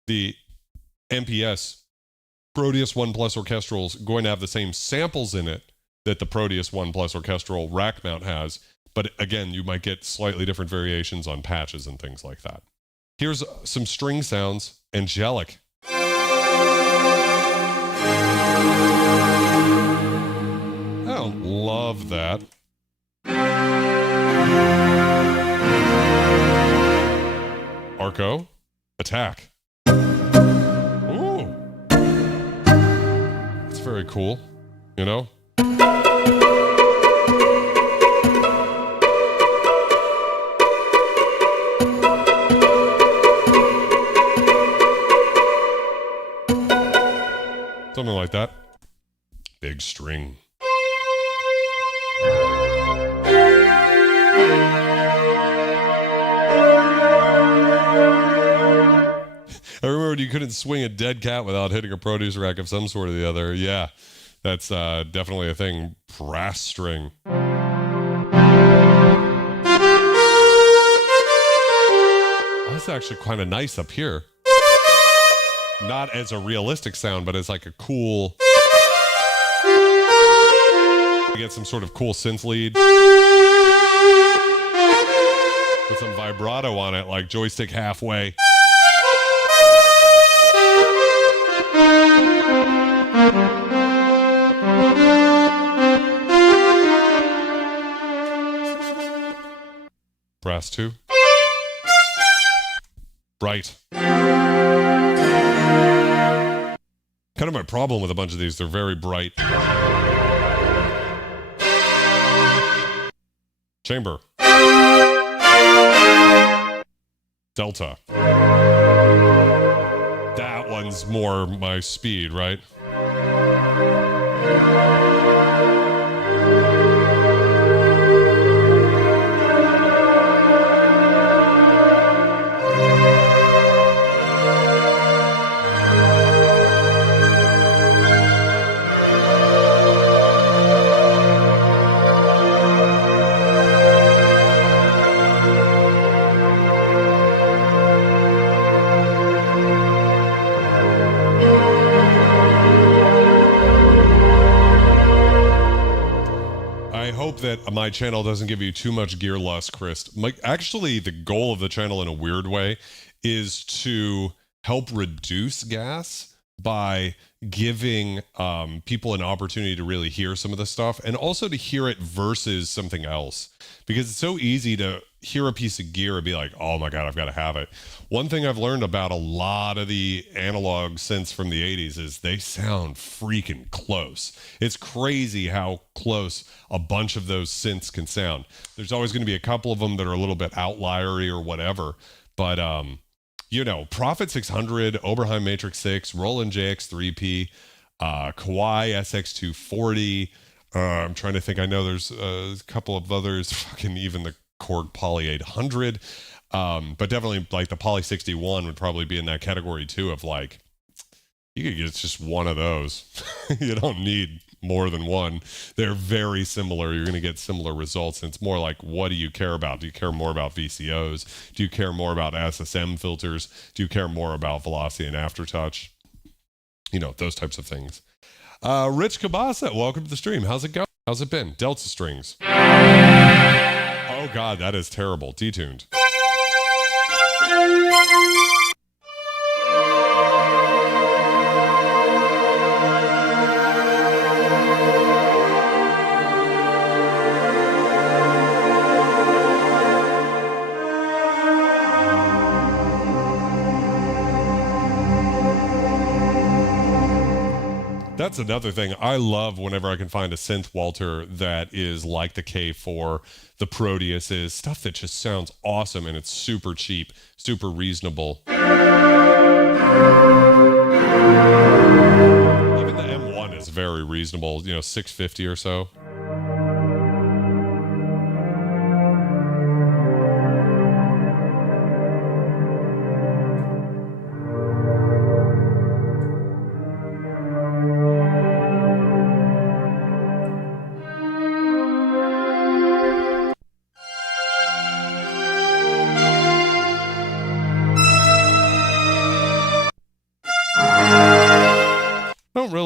the MPS Proteus 1 Plus Orchestral is going to have the same samples in it that the Proteus 1 Plus Orchestral rack mount has. But again, you might get slightly different variations on patches and things like that. Here's some string sounds. Angelic. I don't love that. Arco. Attack. Ooh. It's very cool, you know? Something like that. Big string. I remember you couldn't swing a dead cat without hitting a produce rack of some sort or the other. Yeah, that's definitely a thing. Brass string. Oh, that's actually kind of nice up here. Not as a realistic sound, but as like a cool... You get some sort of cool synth lead. With some vibrato on it, like joystick halfway. Brass 2. Bright. Kind of my problem with a bunch of these. They're very bright. Chamber. Delta. That one's more my speed, right? That my channel doesn't give you too much gear lust, Chris. Actually, the goal of the channel in a weird way is to help reduce gas by giving people an opportunity to really hear some of the stuff and also to hear it versus something else. Because it's so easy to hear a piece of gear and be like, oh my God, I've got to have it. One thing I've learned about a lot of the analog synths from the 80s is they sound freaking close. It's crazy how close a bunch of those synths can sound. There's always going to be a couple of them that are a little bit outliery or whatever, but you know, Prophet 600, Oberheim Matrix 6, Roland JX3P, Kawai SX240. I'm trying to think. I know there's a couple of others, fucking even the Korg Poly 800. But definitely like the Poly 61 would probably be in that category too of like, you could get just one of those. You don't need more than one. They're very similar. You're going to get similar results. And it's more like, what do you care about? Do you care more about VCOs? Do you care more about SSM filters? Do you care more about velocity and aftertouch? You know, those types of things. Rich Kabasa, welcome to the stream. How's it going? How's it been? Delta strings. Oh God, that is terrible. Detuned. That's another thing. I love whenever I can find a synth Walter that is like the K4, the Proteus is, stuff that just sounds awesome and it's super cheap, super reasonable. Even the M1 is very reasonable, you know, $650 or so.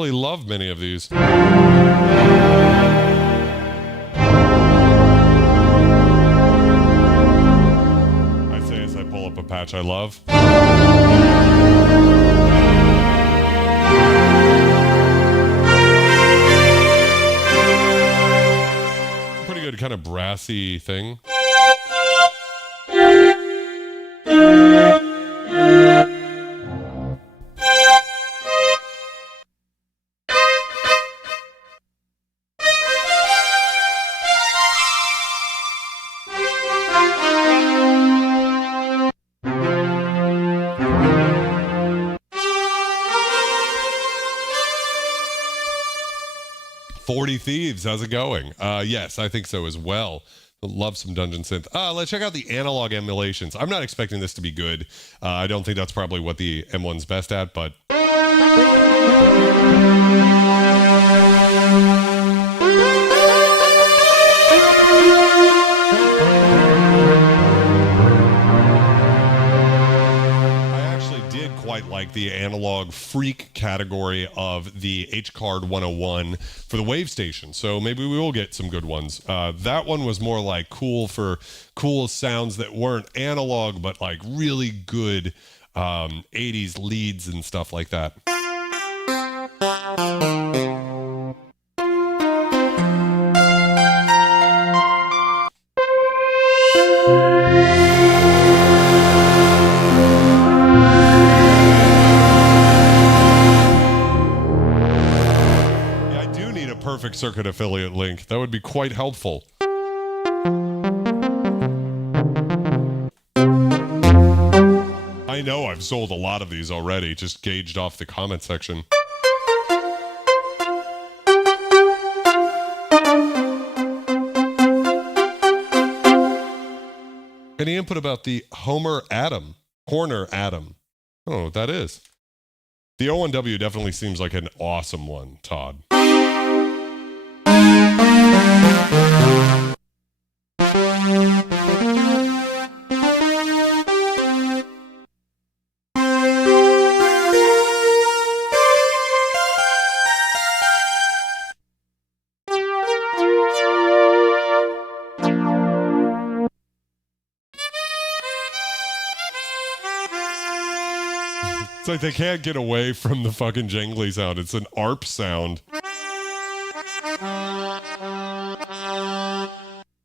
Love many of these. I say as I pull up a patch I love. Pretty good kind of brassy thing. Thieves, how's it going? Yes, I think so as well. Love some dungeon synth. Let's check out the analog emulations. I'm not expecting this to be good. I don't think that's probably what the M1's best at, but like the analog freak category of the Hcard-101 for the wave station. So maybe we will get some good ones. That one was more like cool for cool sounds that weren't analog, but like really good 80s leads and stuff like that. direct circuit affiliate link. That would be quite helpful. I know I've sold a lot of these already, just gauged off the comment section. Any input about the Corner Atom? I don't know what that is. The O1W definitely seems like an awesome one, Todd. It's like they can't get away from the fucking jangly sound. It's an ARP sound.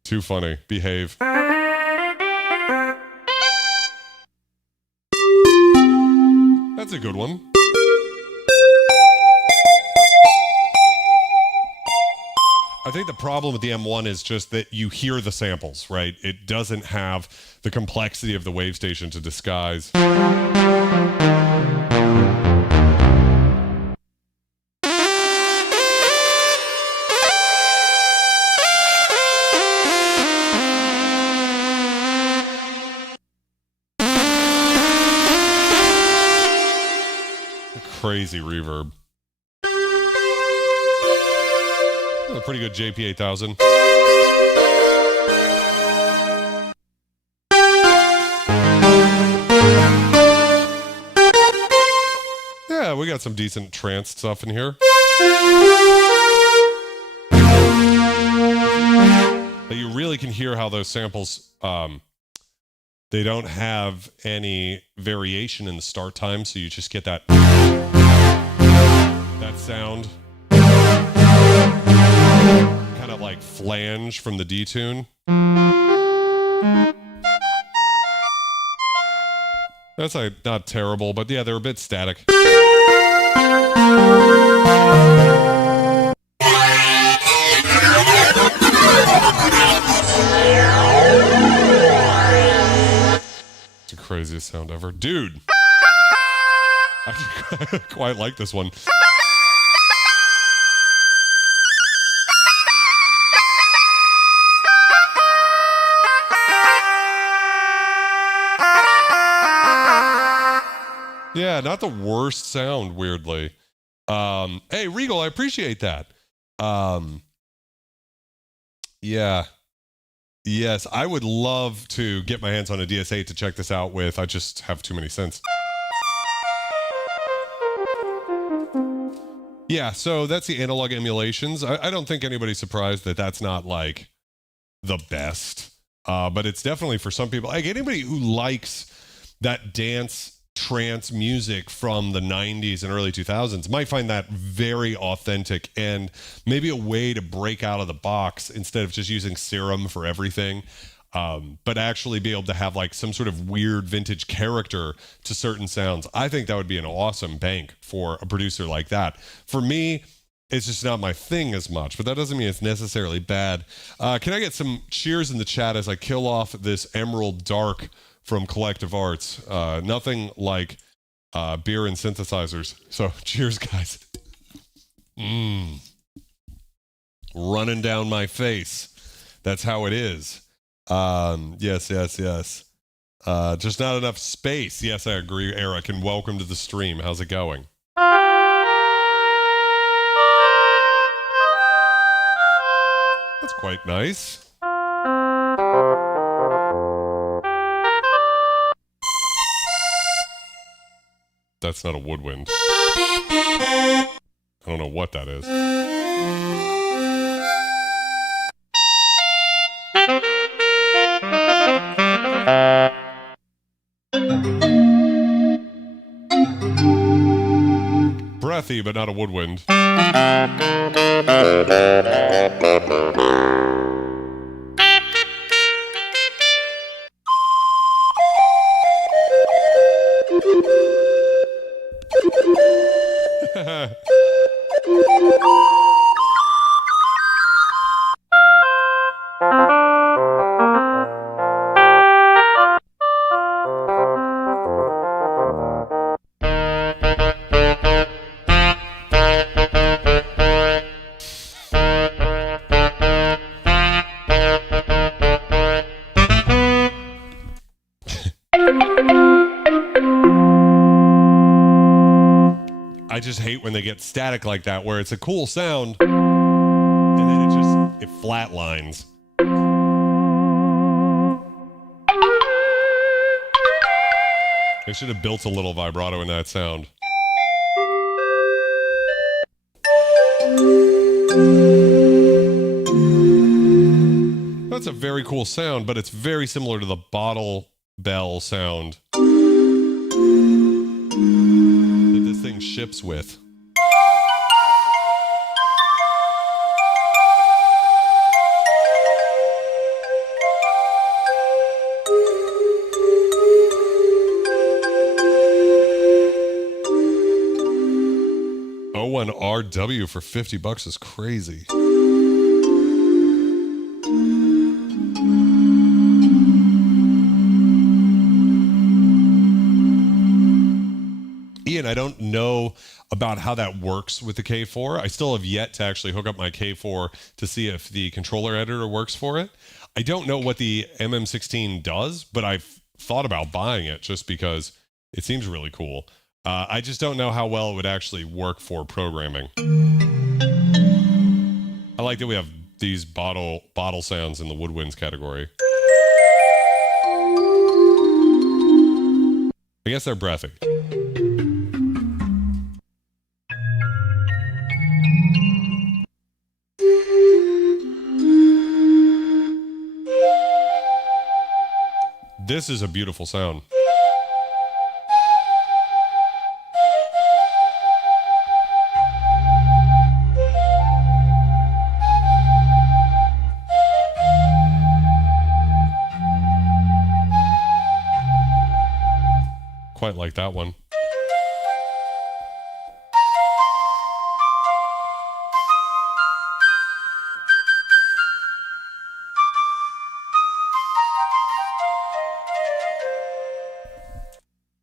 Too funny. Behave. That's a good one. I think the problem with the M1 is just that you hear the samples, right? It doesn't have the complexity of the wave station to disguise. Crazy reverb. A pretty good JP8000. Yeah, we got some decent trance stuff in here. But you really can hear how those samples, they don't have any variation in the start time, so you just get that sound. Kind of like flange from the D-tune. That's like not terrible, but yeah, they're a bit static. It's the craziest sound ever. Dude! I quite like this one. Yeah, not the worst sound, weirdly. Hey, Regal, I appreciate that. Yeah. Yes, I would love to get my hands on a DS8 to check this out with. I just have too many synths. Yeah, so that's the analog emulations. I don't think anybody's surprised that that's not, like, the best. But it's definitely for some people. Like, anybody who likes that dance trance music from the 90s and early 2000s might find that very authentic and maybe a way to break out of the box instead of just using Serum for everything, but actually be able to have like some sort of weird vintage character to certain sounds. I think that would be an awesome bank for a producer like that. For me, it's just not my thing as much, but that doesn't mean it's necessarily bad. Can I get some cheers in the chat as I kill off this Emerald Dark from Collective Arts? Nothing like beer and synthesizers. So cheers, guys. Running down my face. That's how it is. Yes. Just not enough space. Yes, I agree, Eric, and welcome to the stream. How's it going? That's quite nice. That's not a woodwind. I don't know what that is. Breathy, but not a woodwind. I just hate when they get static like that, where it's a cool sound and then it flatlines. I should have built a little vibrato in that sound. That's a very cool sound, but it's very similar to the bottle bell sound that this thing ships with. O1RW for $50 is crazy. Ian, I don't know about how that works with the K4. I still have yet to actually hook up my K4 to see if the controller editor works for it. I don't know what the MM16 does, but I've thought about buying it just because it seems really cool. I just don't know how well it would actually work for programming. I like that we have these bottle sounds in the woodwinds category. I guess they're breathy. This is a beautiful sound. Quite like that one.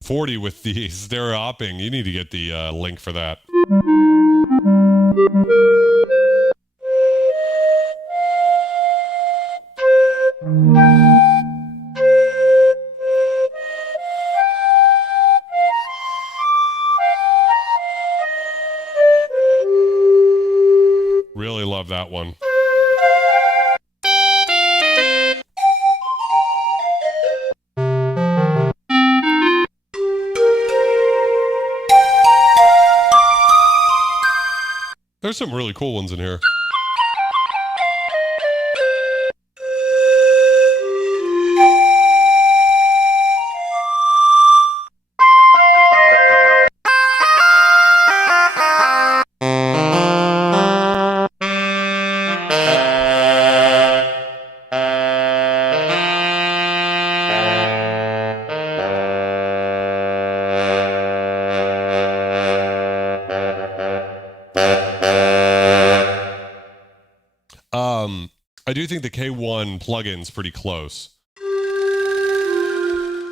$40 with the stereo opping. You need to get the link for that. Really love that one. There's some really cool ones in here. I do think the K1 plugin's pretty close,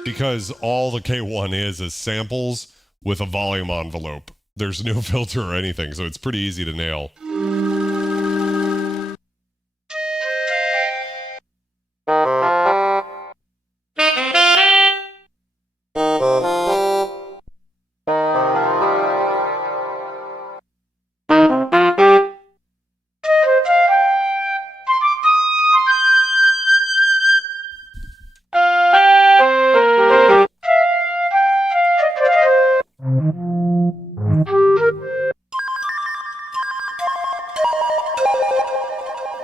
because all the K1 is samples with a volume envelope. There's no filter or anything, so it's pretty easy to nail.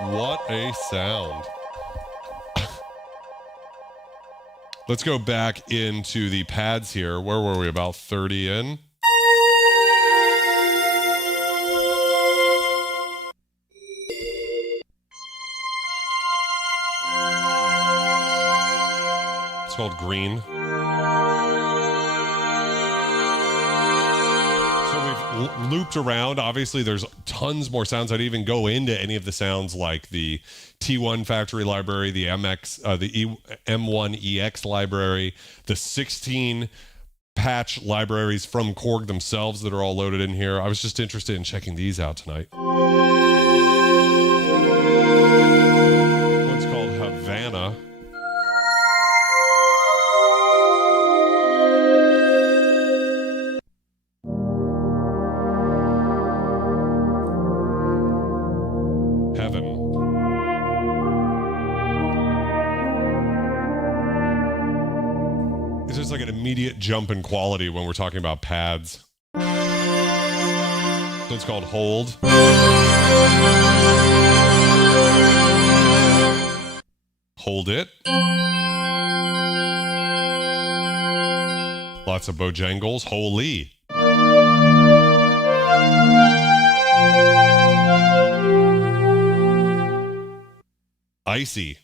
What a sound. Let's go back into the pads here. Where were we? About 30 in? It's called Green. Looped around. Obviously there's tons more sounds. I'd even go into any of the sounds like the T1 factory library, the M1 EX library, the 16 patch libraries from Korg themselves that are all loaded in here. I was just interested in checking these out tonight. One's called Havana. It's just like an immediate jump in quality when we're talking about pads. So it's called Hold. Hold It. Lots of Bojangles. Holy. Icy.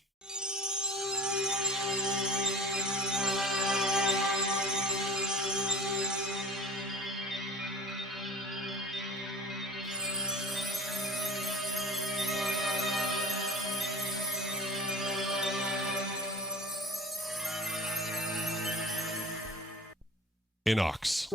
Inox.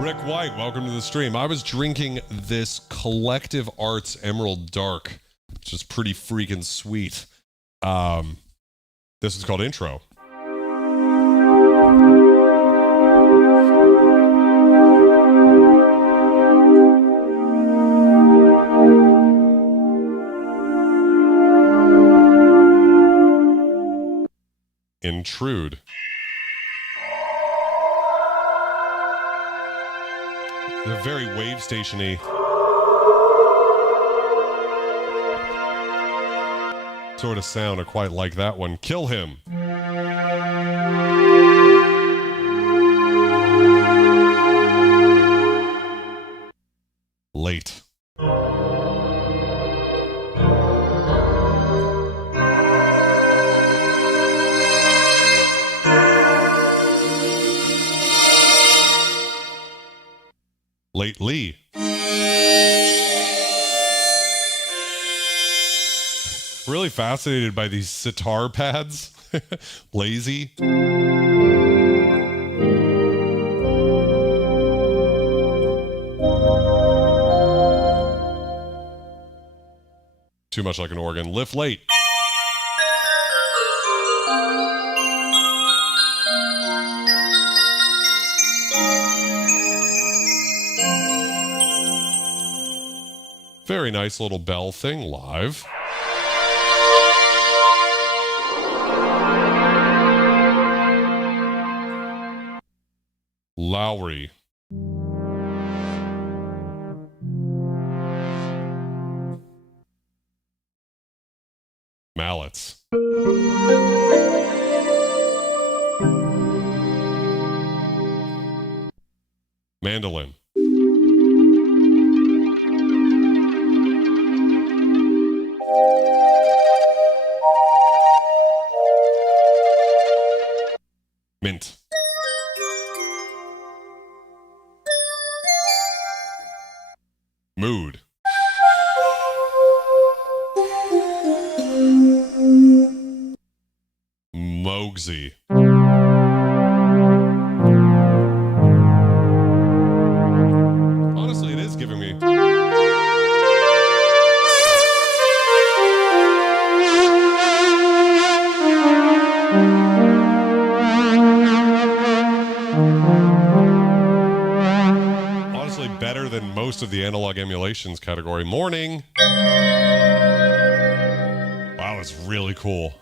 Rick White, welcome to the stream. I was drinking this Collective Arts Emerald Dark, which is pretty freaking sweet. This is called Intro. Intrude. They're very wave station-y. Sort of sound. I quite like that one. Kill Him. Late. Lately. Really fascinated by these sitar pads. Lazy. Too much like an organ. Lift late. Very nice little bell thing live. Lowry. Mallets. Mandolin. Mint. Mood. Mogsy. Honestly, it is giving me... honestly, better than most of the analog emulations category. Morning. Wow, it's really cool.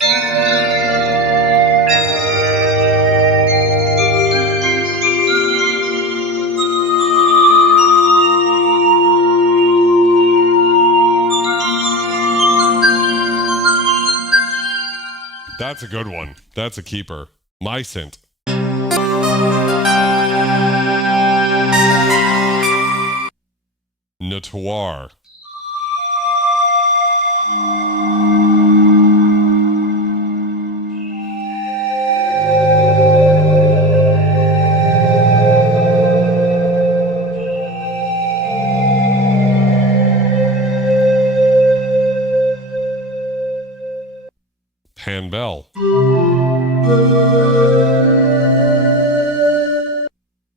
That's a good one. That's a keeper. My synth. Notoire. Pan-bell.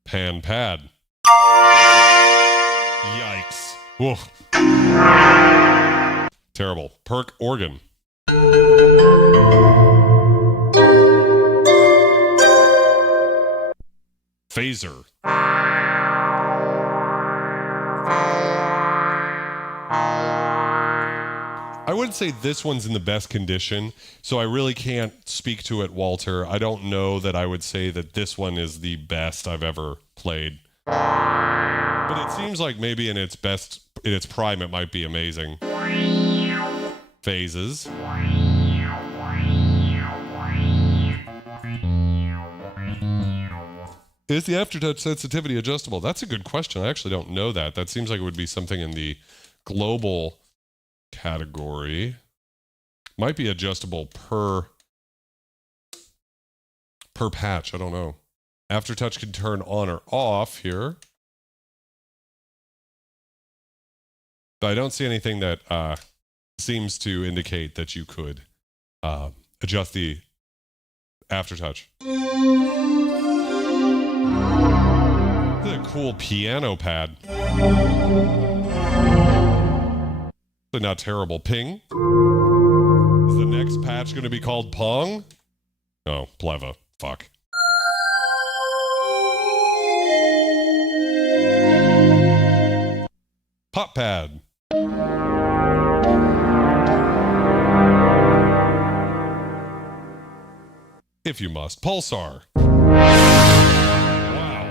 Pan-pad. Yikes. Woof. Terrible. Perk organ. phaser. I would say this one's in the best condition, so I really can't speak to it, Walter. I don't know that I would say that this one is the best I've ever played. But it seems like maybe in its prime, it might be amazing. Phases. Is the aftertouch sensitivity adjustable? That's a good question. I actually don't know that. That seems like it would be something in the global category. Might be adjustable per patch. I don't know. Aftertouch can turn on or off here. But I don't see anything that seems to indicate that you could adjust the aftertouch. This is a cool piano pad. Not terrible. Ping. Is the next patch going to be called Pong? Oh, Pleva. Fuck. Pop pad. If you must. Pulsar. Wow.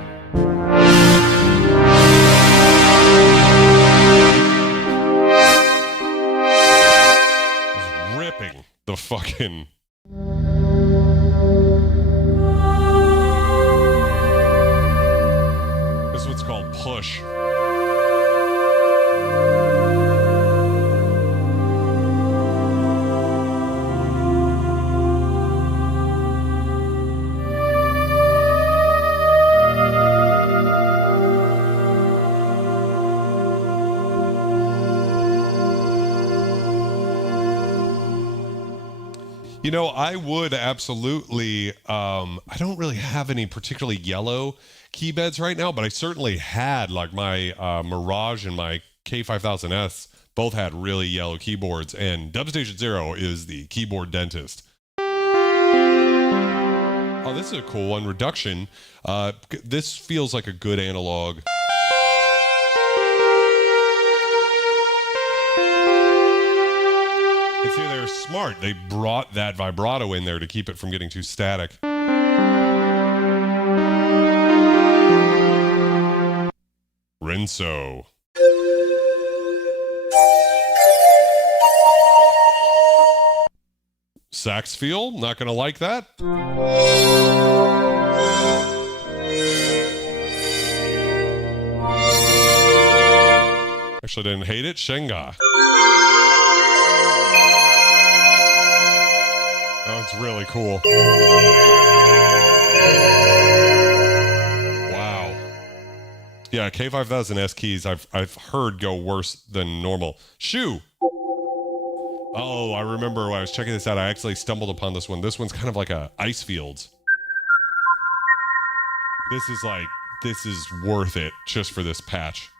Just ripping the fucking... This is what's called push. You know, I would absolutely, I don't really have any particularly yellow key beds right now, but I certainly had, like my Mirage and my K5000S both had really yellow keyboards, and Dubstation Zero is the keyboard dentist. Oh, this is a cool one. Reduction. This feels like a good analog. And see, they're smart. They brought that vibrato in there to keep it from getting too static. Renso. Sax feel, not gonna like that. Actually didn't hate it. Shenga. Oh, it's really cool. Wow. Yeah, K5000S keys I've heard go worse than normal. Shoe. Oh, I remember when I was checking this out, I actually stumbled upon this one. This one's kind of like a ice fields. This is worth it just for this patch.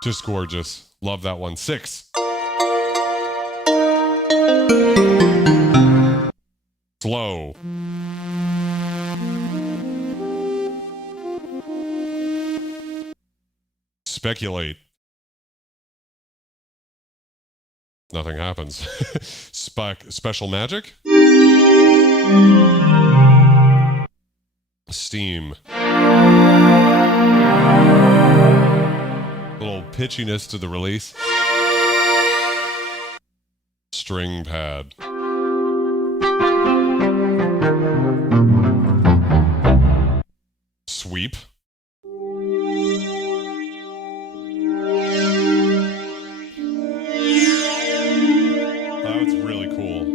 Just gorgeous. Love that one. 6. Slow. Speculate. Nothing happens. Special magic. Steam. Little pitchiness to the release. String pad. Sweep. That's really cool.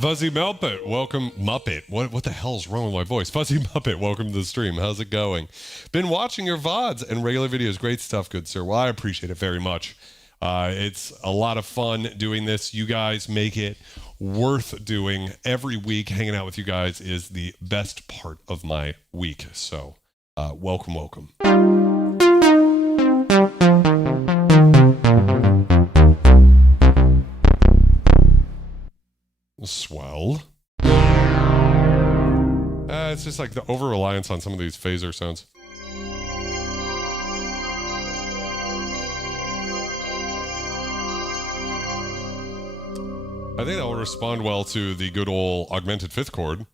Fuzzy Muppet, welcome. Muppet, what the hell's wrong with my voice? Fuzzy Muppet, welcome to the stream. How's it going? Been watching your VODs and regular videos. Great stuff, good sir. Well, I appreciate it very much. It's a lot of fun doing this. You guys make it worth doing. Every week, hanging out with you guys is the best part of my week. So, welcome, welcome. Swell. It's just like the over-reliance on some of these phaser sounds. I think that will respond well to the good old augmented fifth chord.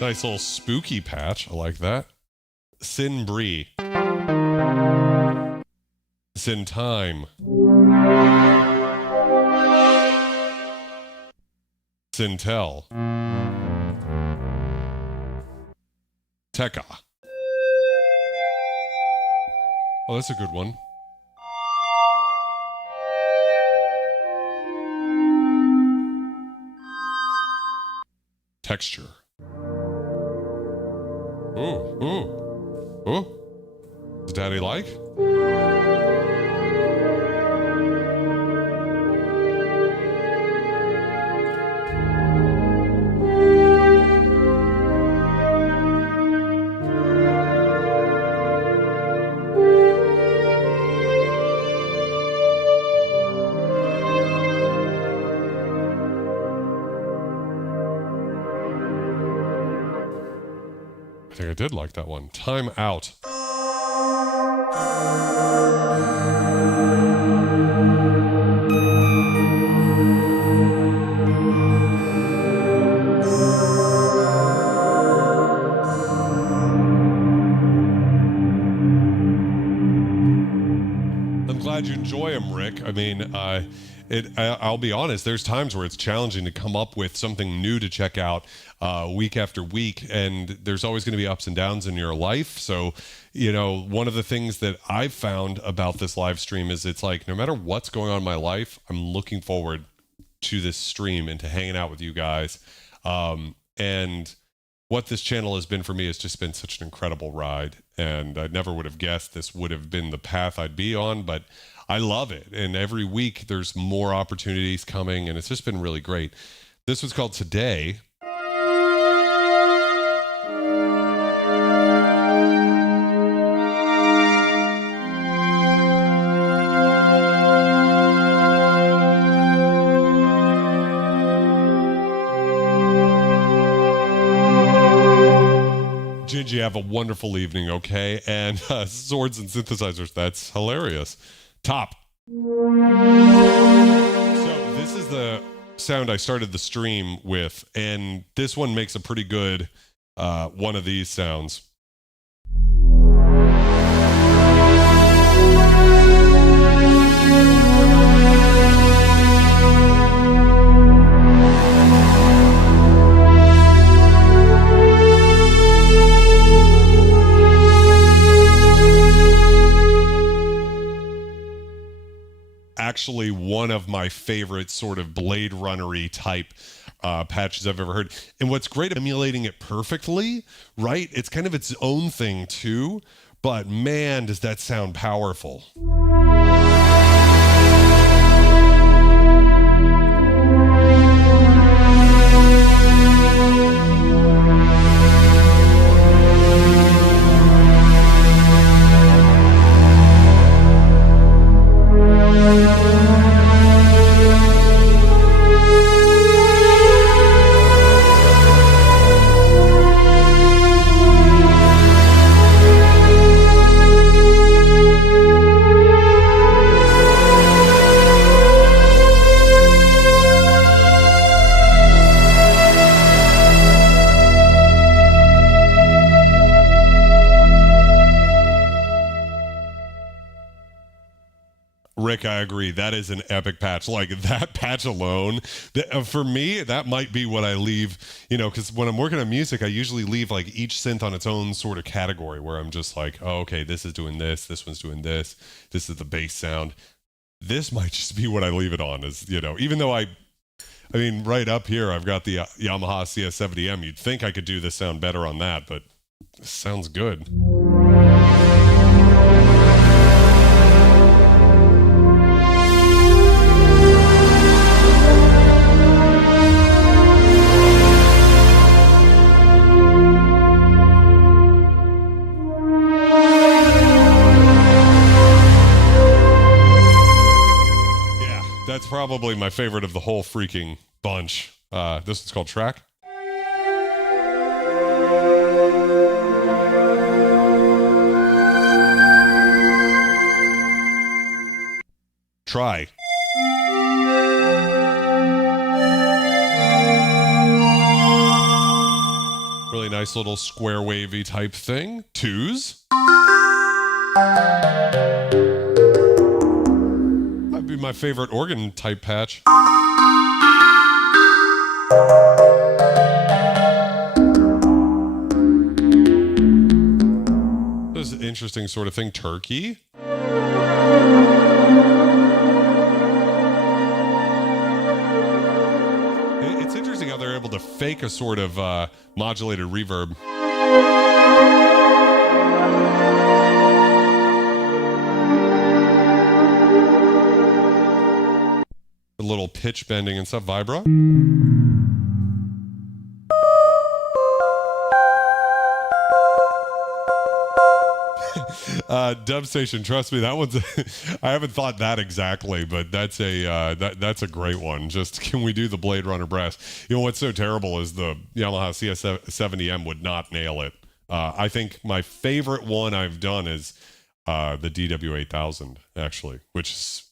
Nice little spooky patch. I like that. Sin Bree. Sin Time. Sintel. Tekka. Oh, that's a good one. Texture. Ooh. Does Daddy like? I think I did like that one. Time Out. I'm glad you enjoy them, Rick. I mean, I'll be honest, there's times where it's challenging to come up with something new to check out week after week, and there's always going to be ups and downs in your life. So, you know, one of the things that I've found about this live stream is it's like, no matter what's going on in my life, I'm looking forward to this stream and to hanging out with you guys. And what this channel has been for me has just been such an incredible ride, and I never would have guessed this would have been the path I'd be on, but I love it. And every week there's more opportunities coming, and it's just been really great. This was called Today. Gingy, have a wonderful evening, okay? And swords and synthesizers, that's hilarious. Top. So this is the sound I started the stream with, and this one makes a pretty good one of these sounds. Actually one of my favorite sort of Blade Runner-y type patches I've ever heard. And what's great, emulating it perfectly, right? It's kind of its own thing too, but man, does that sound powerful. Rick, I agree. That is an epic patch. Like that patch alone, for me, that might be what I leave, because when I'm working on music, I usually leave like each synth on its own sort of category where I'm just like, oh, okay, this is doing this one's doing this is the bass sound. This might just be what I leave it on, is, even though I mean, right up here, I've got the Yamaha CS70M. You'd think I could do this sound better on that, but it sounds good. That's probably my favorite of the whole freaking bunch. This one's called Track. Try. Really nice little square wavy type thing. Twos. Be my favorite organ type patch. This is an interesting sort of thing. Turkey. It's interesting how they're able to fake a sort of modulated reverb. A little pitch bending and stuff. Vibra. Dub Station, trust me, that one's I haven't thought that exactly, but that's a that's a great one. Just, can we do the Blade Runner brass? What's so terrible is the Yamaha CS70M would not nail it. I think my favorite one I've done is the DW8000, actually, which is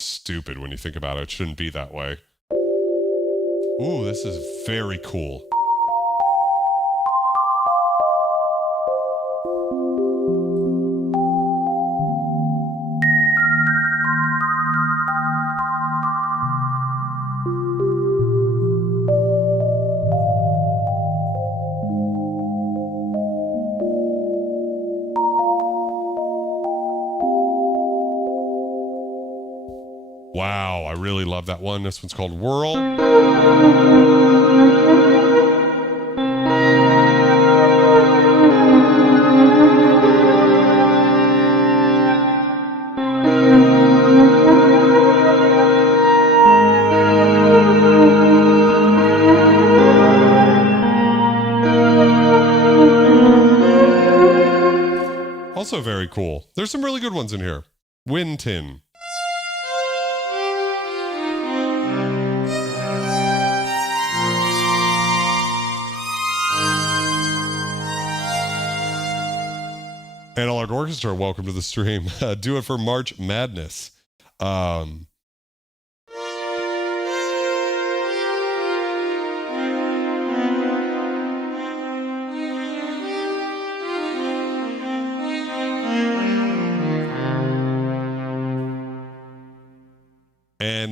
stupid when you think about it. It shouldn't be that way. Ooh, this is very cool. Wow, I really love that one. This one's called Whirl. Also very cool. There's some really good ones in here. Wind Tin. Analog Orchestra, welcome to the stream. Do it for March Madness. And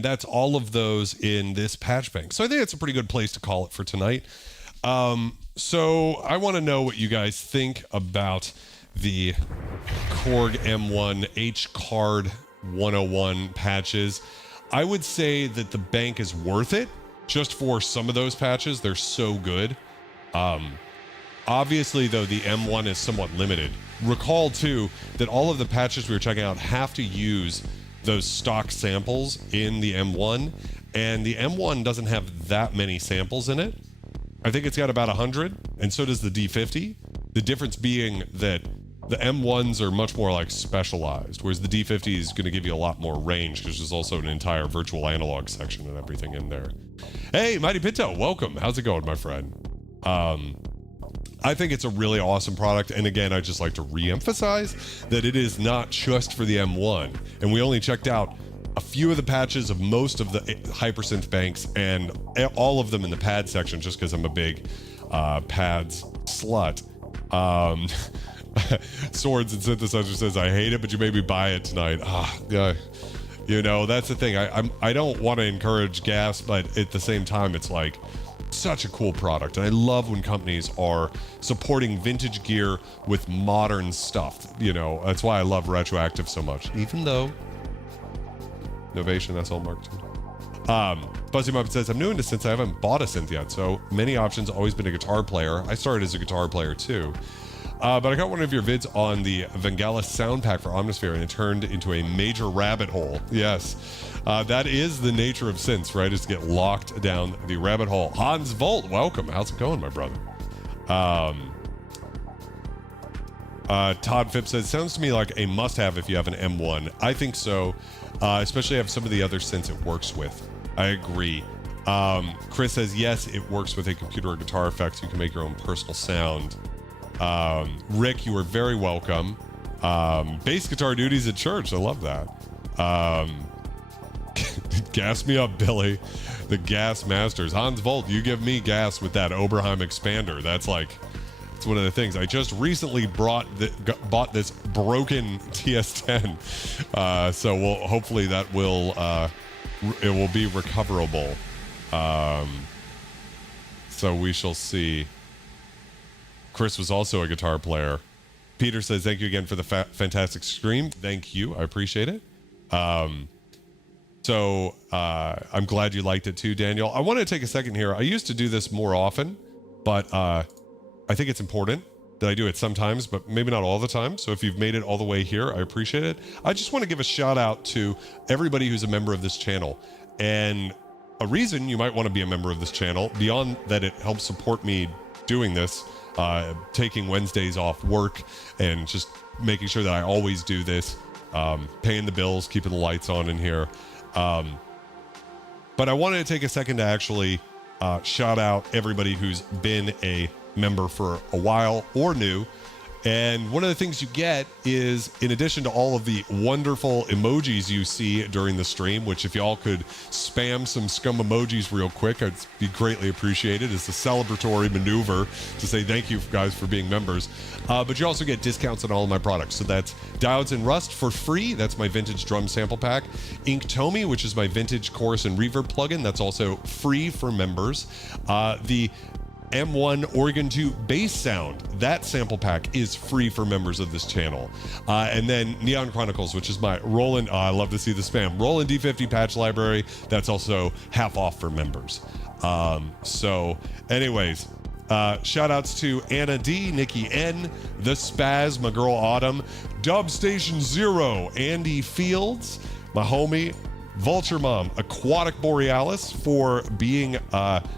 that's all of those in this patch bank. So I think it's a pretty good place to call it for tonight. So I want to know what you guys think about the Korg M1 Hcard-101 patches. I would say that the bank is worth it just for some of those patches. They're so good. Obviously, though, the M1 is somewhat limited. Recall, too, that all of the patches we were checking out have to use those stock samples in the M1, and the M1 doesn't have that many samples in it. I think it's got about 100, and so does the D50. The difference being that the M1s are much more like specialized, whereas the D50 is going to give you a lot more range because there's also an entire virtual analog section and everything in there. Hey, Mighty Pinto, welcome. How's it going, my friend? I think it's a really awesome product, and again, I just like to re-emphasize that it is not just for the M1, and we only checked out a few of the patches of most of the Hypersynth banks and all of them in the pad section just because I'm a big pads slut. Swords and Synthesizer says, I hate it, but you made me buy it tonight. Yeah. You know, that's the thing. I don't want to encourage gas, but at the same time, it's like such a cool product. And I love when companies are supporting vintage gear with modern stuff. You know, that's why I love Retroactive so much. Even though Novation, that's all marked too. Buzzy Muppet says, I'm new into synths. I haven't bought a synth yet, so many options. Always been a guitar player. I started as a guitar player too. But I got one of your vids on the Vangelis sound pack for Omnisphere, and it turned into a major rabbit hole. Yes, that is the nature of synths, right? Is to get locked down the rabbit hole. Hans Volt, welcome. How's it going, my brother? Todd Phipps says, sounds to me like a must-have if you have an M1. I think so, especially have some of the other synths it works with. I agree. Chris says, yes, it works with a computer or guitar effects. You can make your own personal sound. Rick, you are very welcome. Bass guitar duties at church. I love that. Gas me up, Billy. The gas masters. Hans Volt, you give me gas with that Oberheim expander. That's like, it's one of the things. I just recently bought this broken TS10. So we'll hopefully that will it will be recoverable. So we shall see. Chris was also a guitar player. Peter says, thank you again for the fantastic stream. Thank you. I appreciate it. So I'm glad you liked it too, Daniel. I want to take a second here. I used to do this more often, but I think it's important that I do it sometimes, but maybe not all the time. So if you've made it all the way here, I appreciate it. I just want to give a shout out to everybody who's a member of this channel. And a reason you might want to be a member of this channel, beyond that it helps support me doing this, taking Wednesdays off work and just making sure that I always do this, paying the bills, keeping the lights on in here. But I wanted to take a second to actually shout out everybody who's been a member for a while or new. And one of the things you get is, in addition to all of the wonderful emojis you see during the stream, which if y'all could spam some scum emojis real quick, I'd be greatly appreciated. It's a celebratory maneuver to say thank you guys for being members. But you also get discounts on all of my products. So that's Diodes and Rust for free. That's my vintage drum sample pack. Inktomi, which is my vintage chorus and reverb plugin. That's also free for members. The M1 Organ 2 bass sound, that sample pack is free for members of this channel. And then Neon Chronicles, which is my Roland, I love to see the spam, Roland D50 patch library, that's also half off for members. So anyways, shout outs to Anna D, Nikki N, The Spaz, my girl Autumn, Dub Station Zero, Andy Fields, my homie, Vulture Mom, Aquatic Borealis for being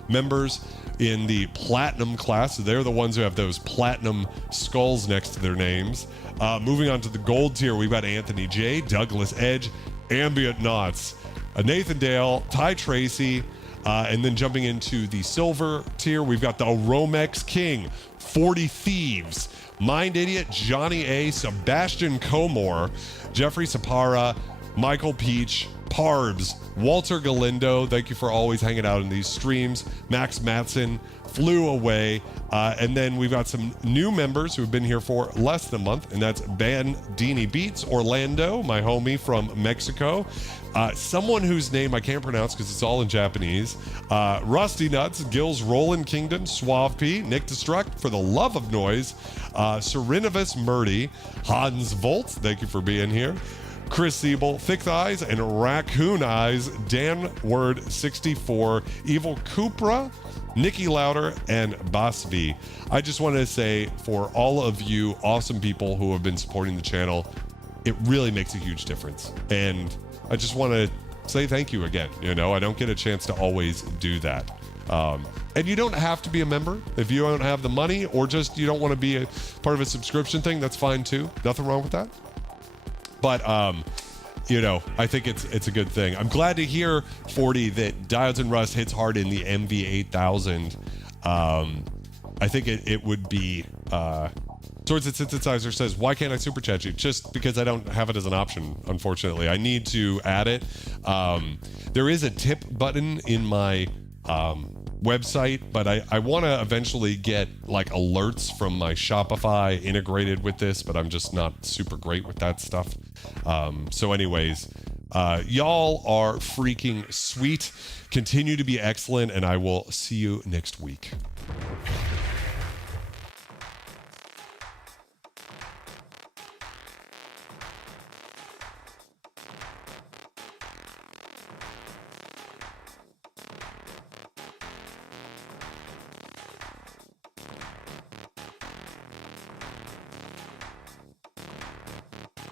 members in the platinum class. So they're the ones who have those platinum skulls next to their names. Moving on to the gold tier, we've got Anthony J, Douglas Edge, Ambient Knots, Nathan Dale, Ty Tracy, and then jumping into the silver tier, we've got the Romex King, 40 Thieves, Mind Idiot, Johnny A, Sebastian Comore, Jeffrey Sapara, Michael Peach, Parbs, Walter Galindo, thank you for always hanging out in these streams, Max Matson, Flew Away, and then we've got some new members who've been here for less than a month, and that's Bandini Beats, Orlando, my homie from Mexico, someone whose name I can't pronounce because it's all in Japanese, Rusty Nuts, Gills Roland Kingdom, Suave P, Nick Destruct, For the Love of Noise, Serenivus Murdy, Hans Volt, thank you for being here, Chris Siebel, Thick Thighs, and Raccoon Eyes, Dan Word 64, Evil Cupra, Nikki Louder, and Boss V. I just wanted to say, for all of you awesome people who have been supporting the channel, it really makes a huge difference. And I just want to say thank you again. You know, I don't get a chance to always do that. And you don't have to be a member if you don't have the money, or just you don't want to be a part of a subscription thing. That's fine too. Nothing wrong with that. But, you know, I think it's a good thing. I'm glad to hear, 40, that Diodes and Rust hits hard in the MV8000. I think it would be... Swords at Synthesizer says, why can't I super chat you? Just because I don't have it as an option, unfortunately. I need to add it. There is a tip button in my website, but I want to eventually get like alerts from my Shopify integrated with this, but I'm just not super great with that stuff. So anyways, Y'all are freaking sweet. Continue to be excellent, and I will see you next week.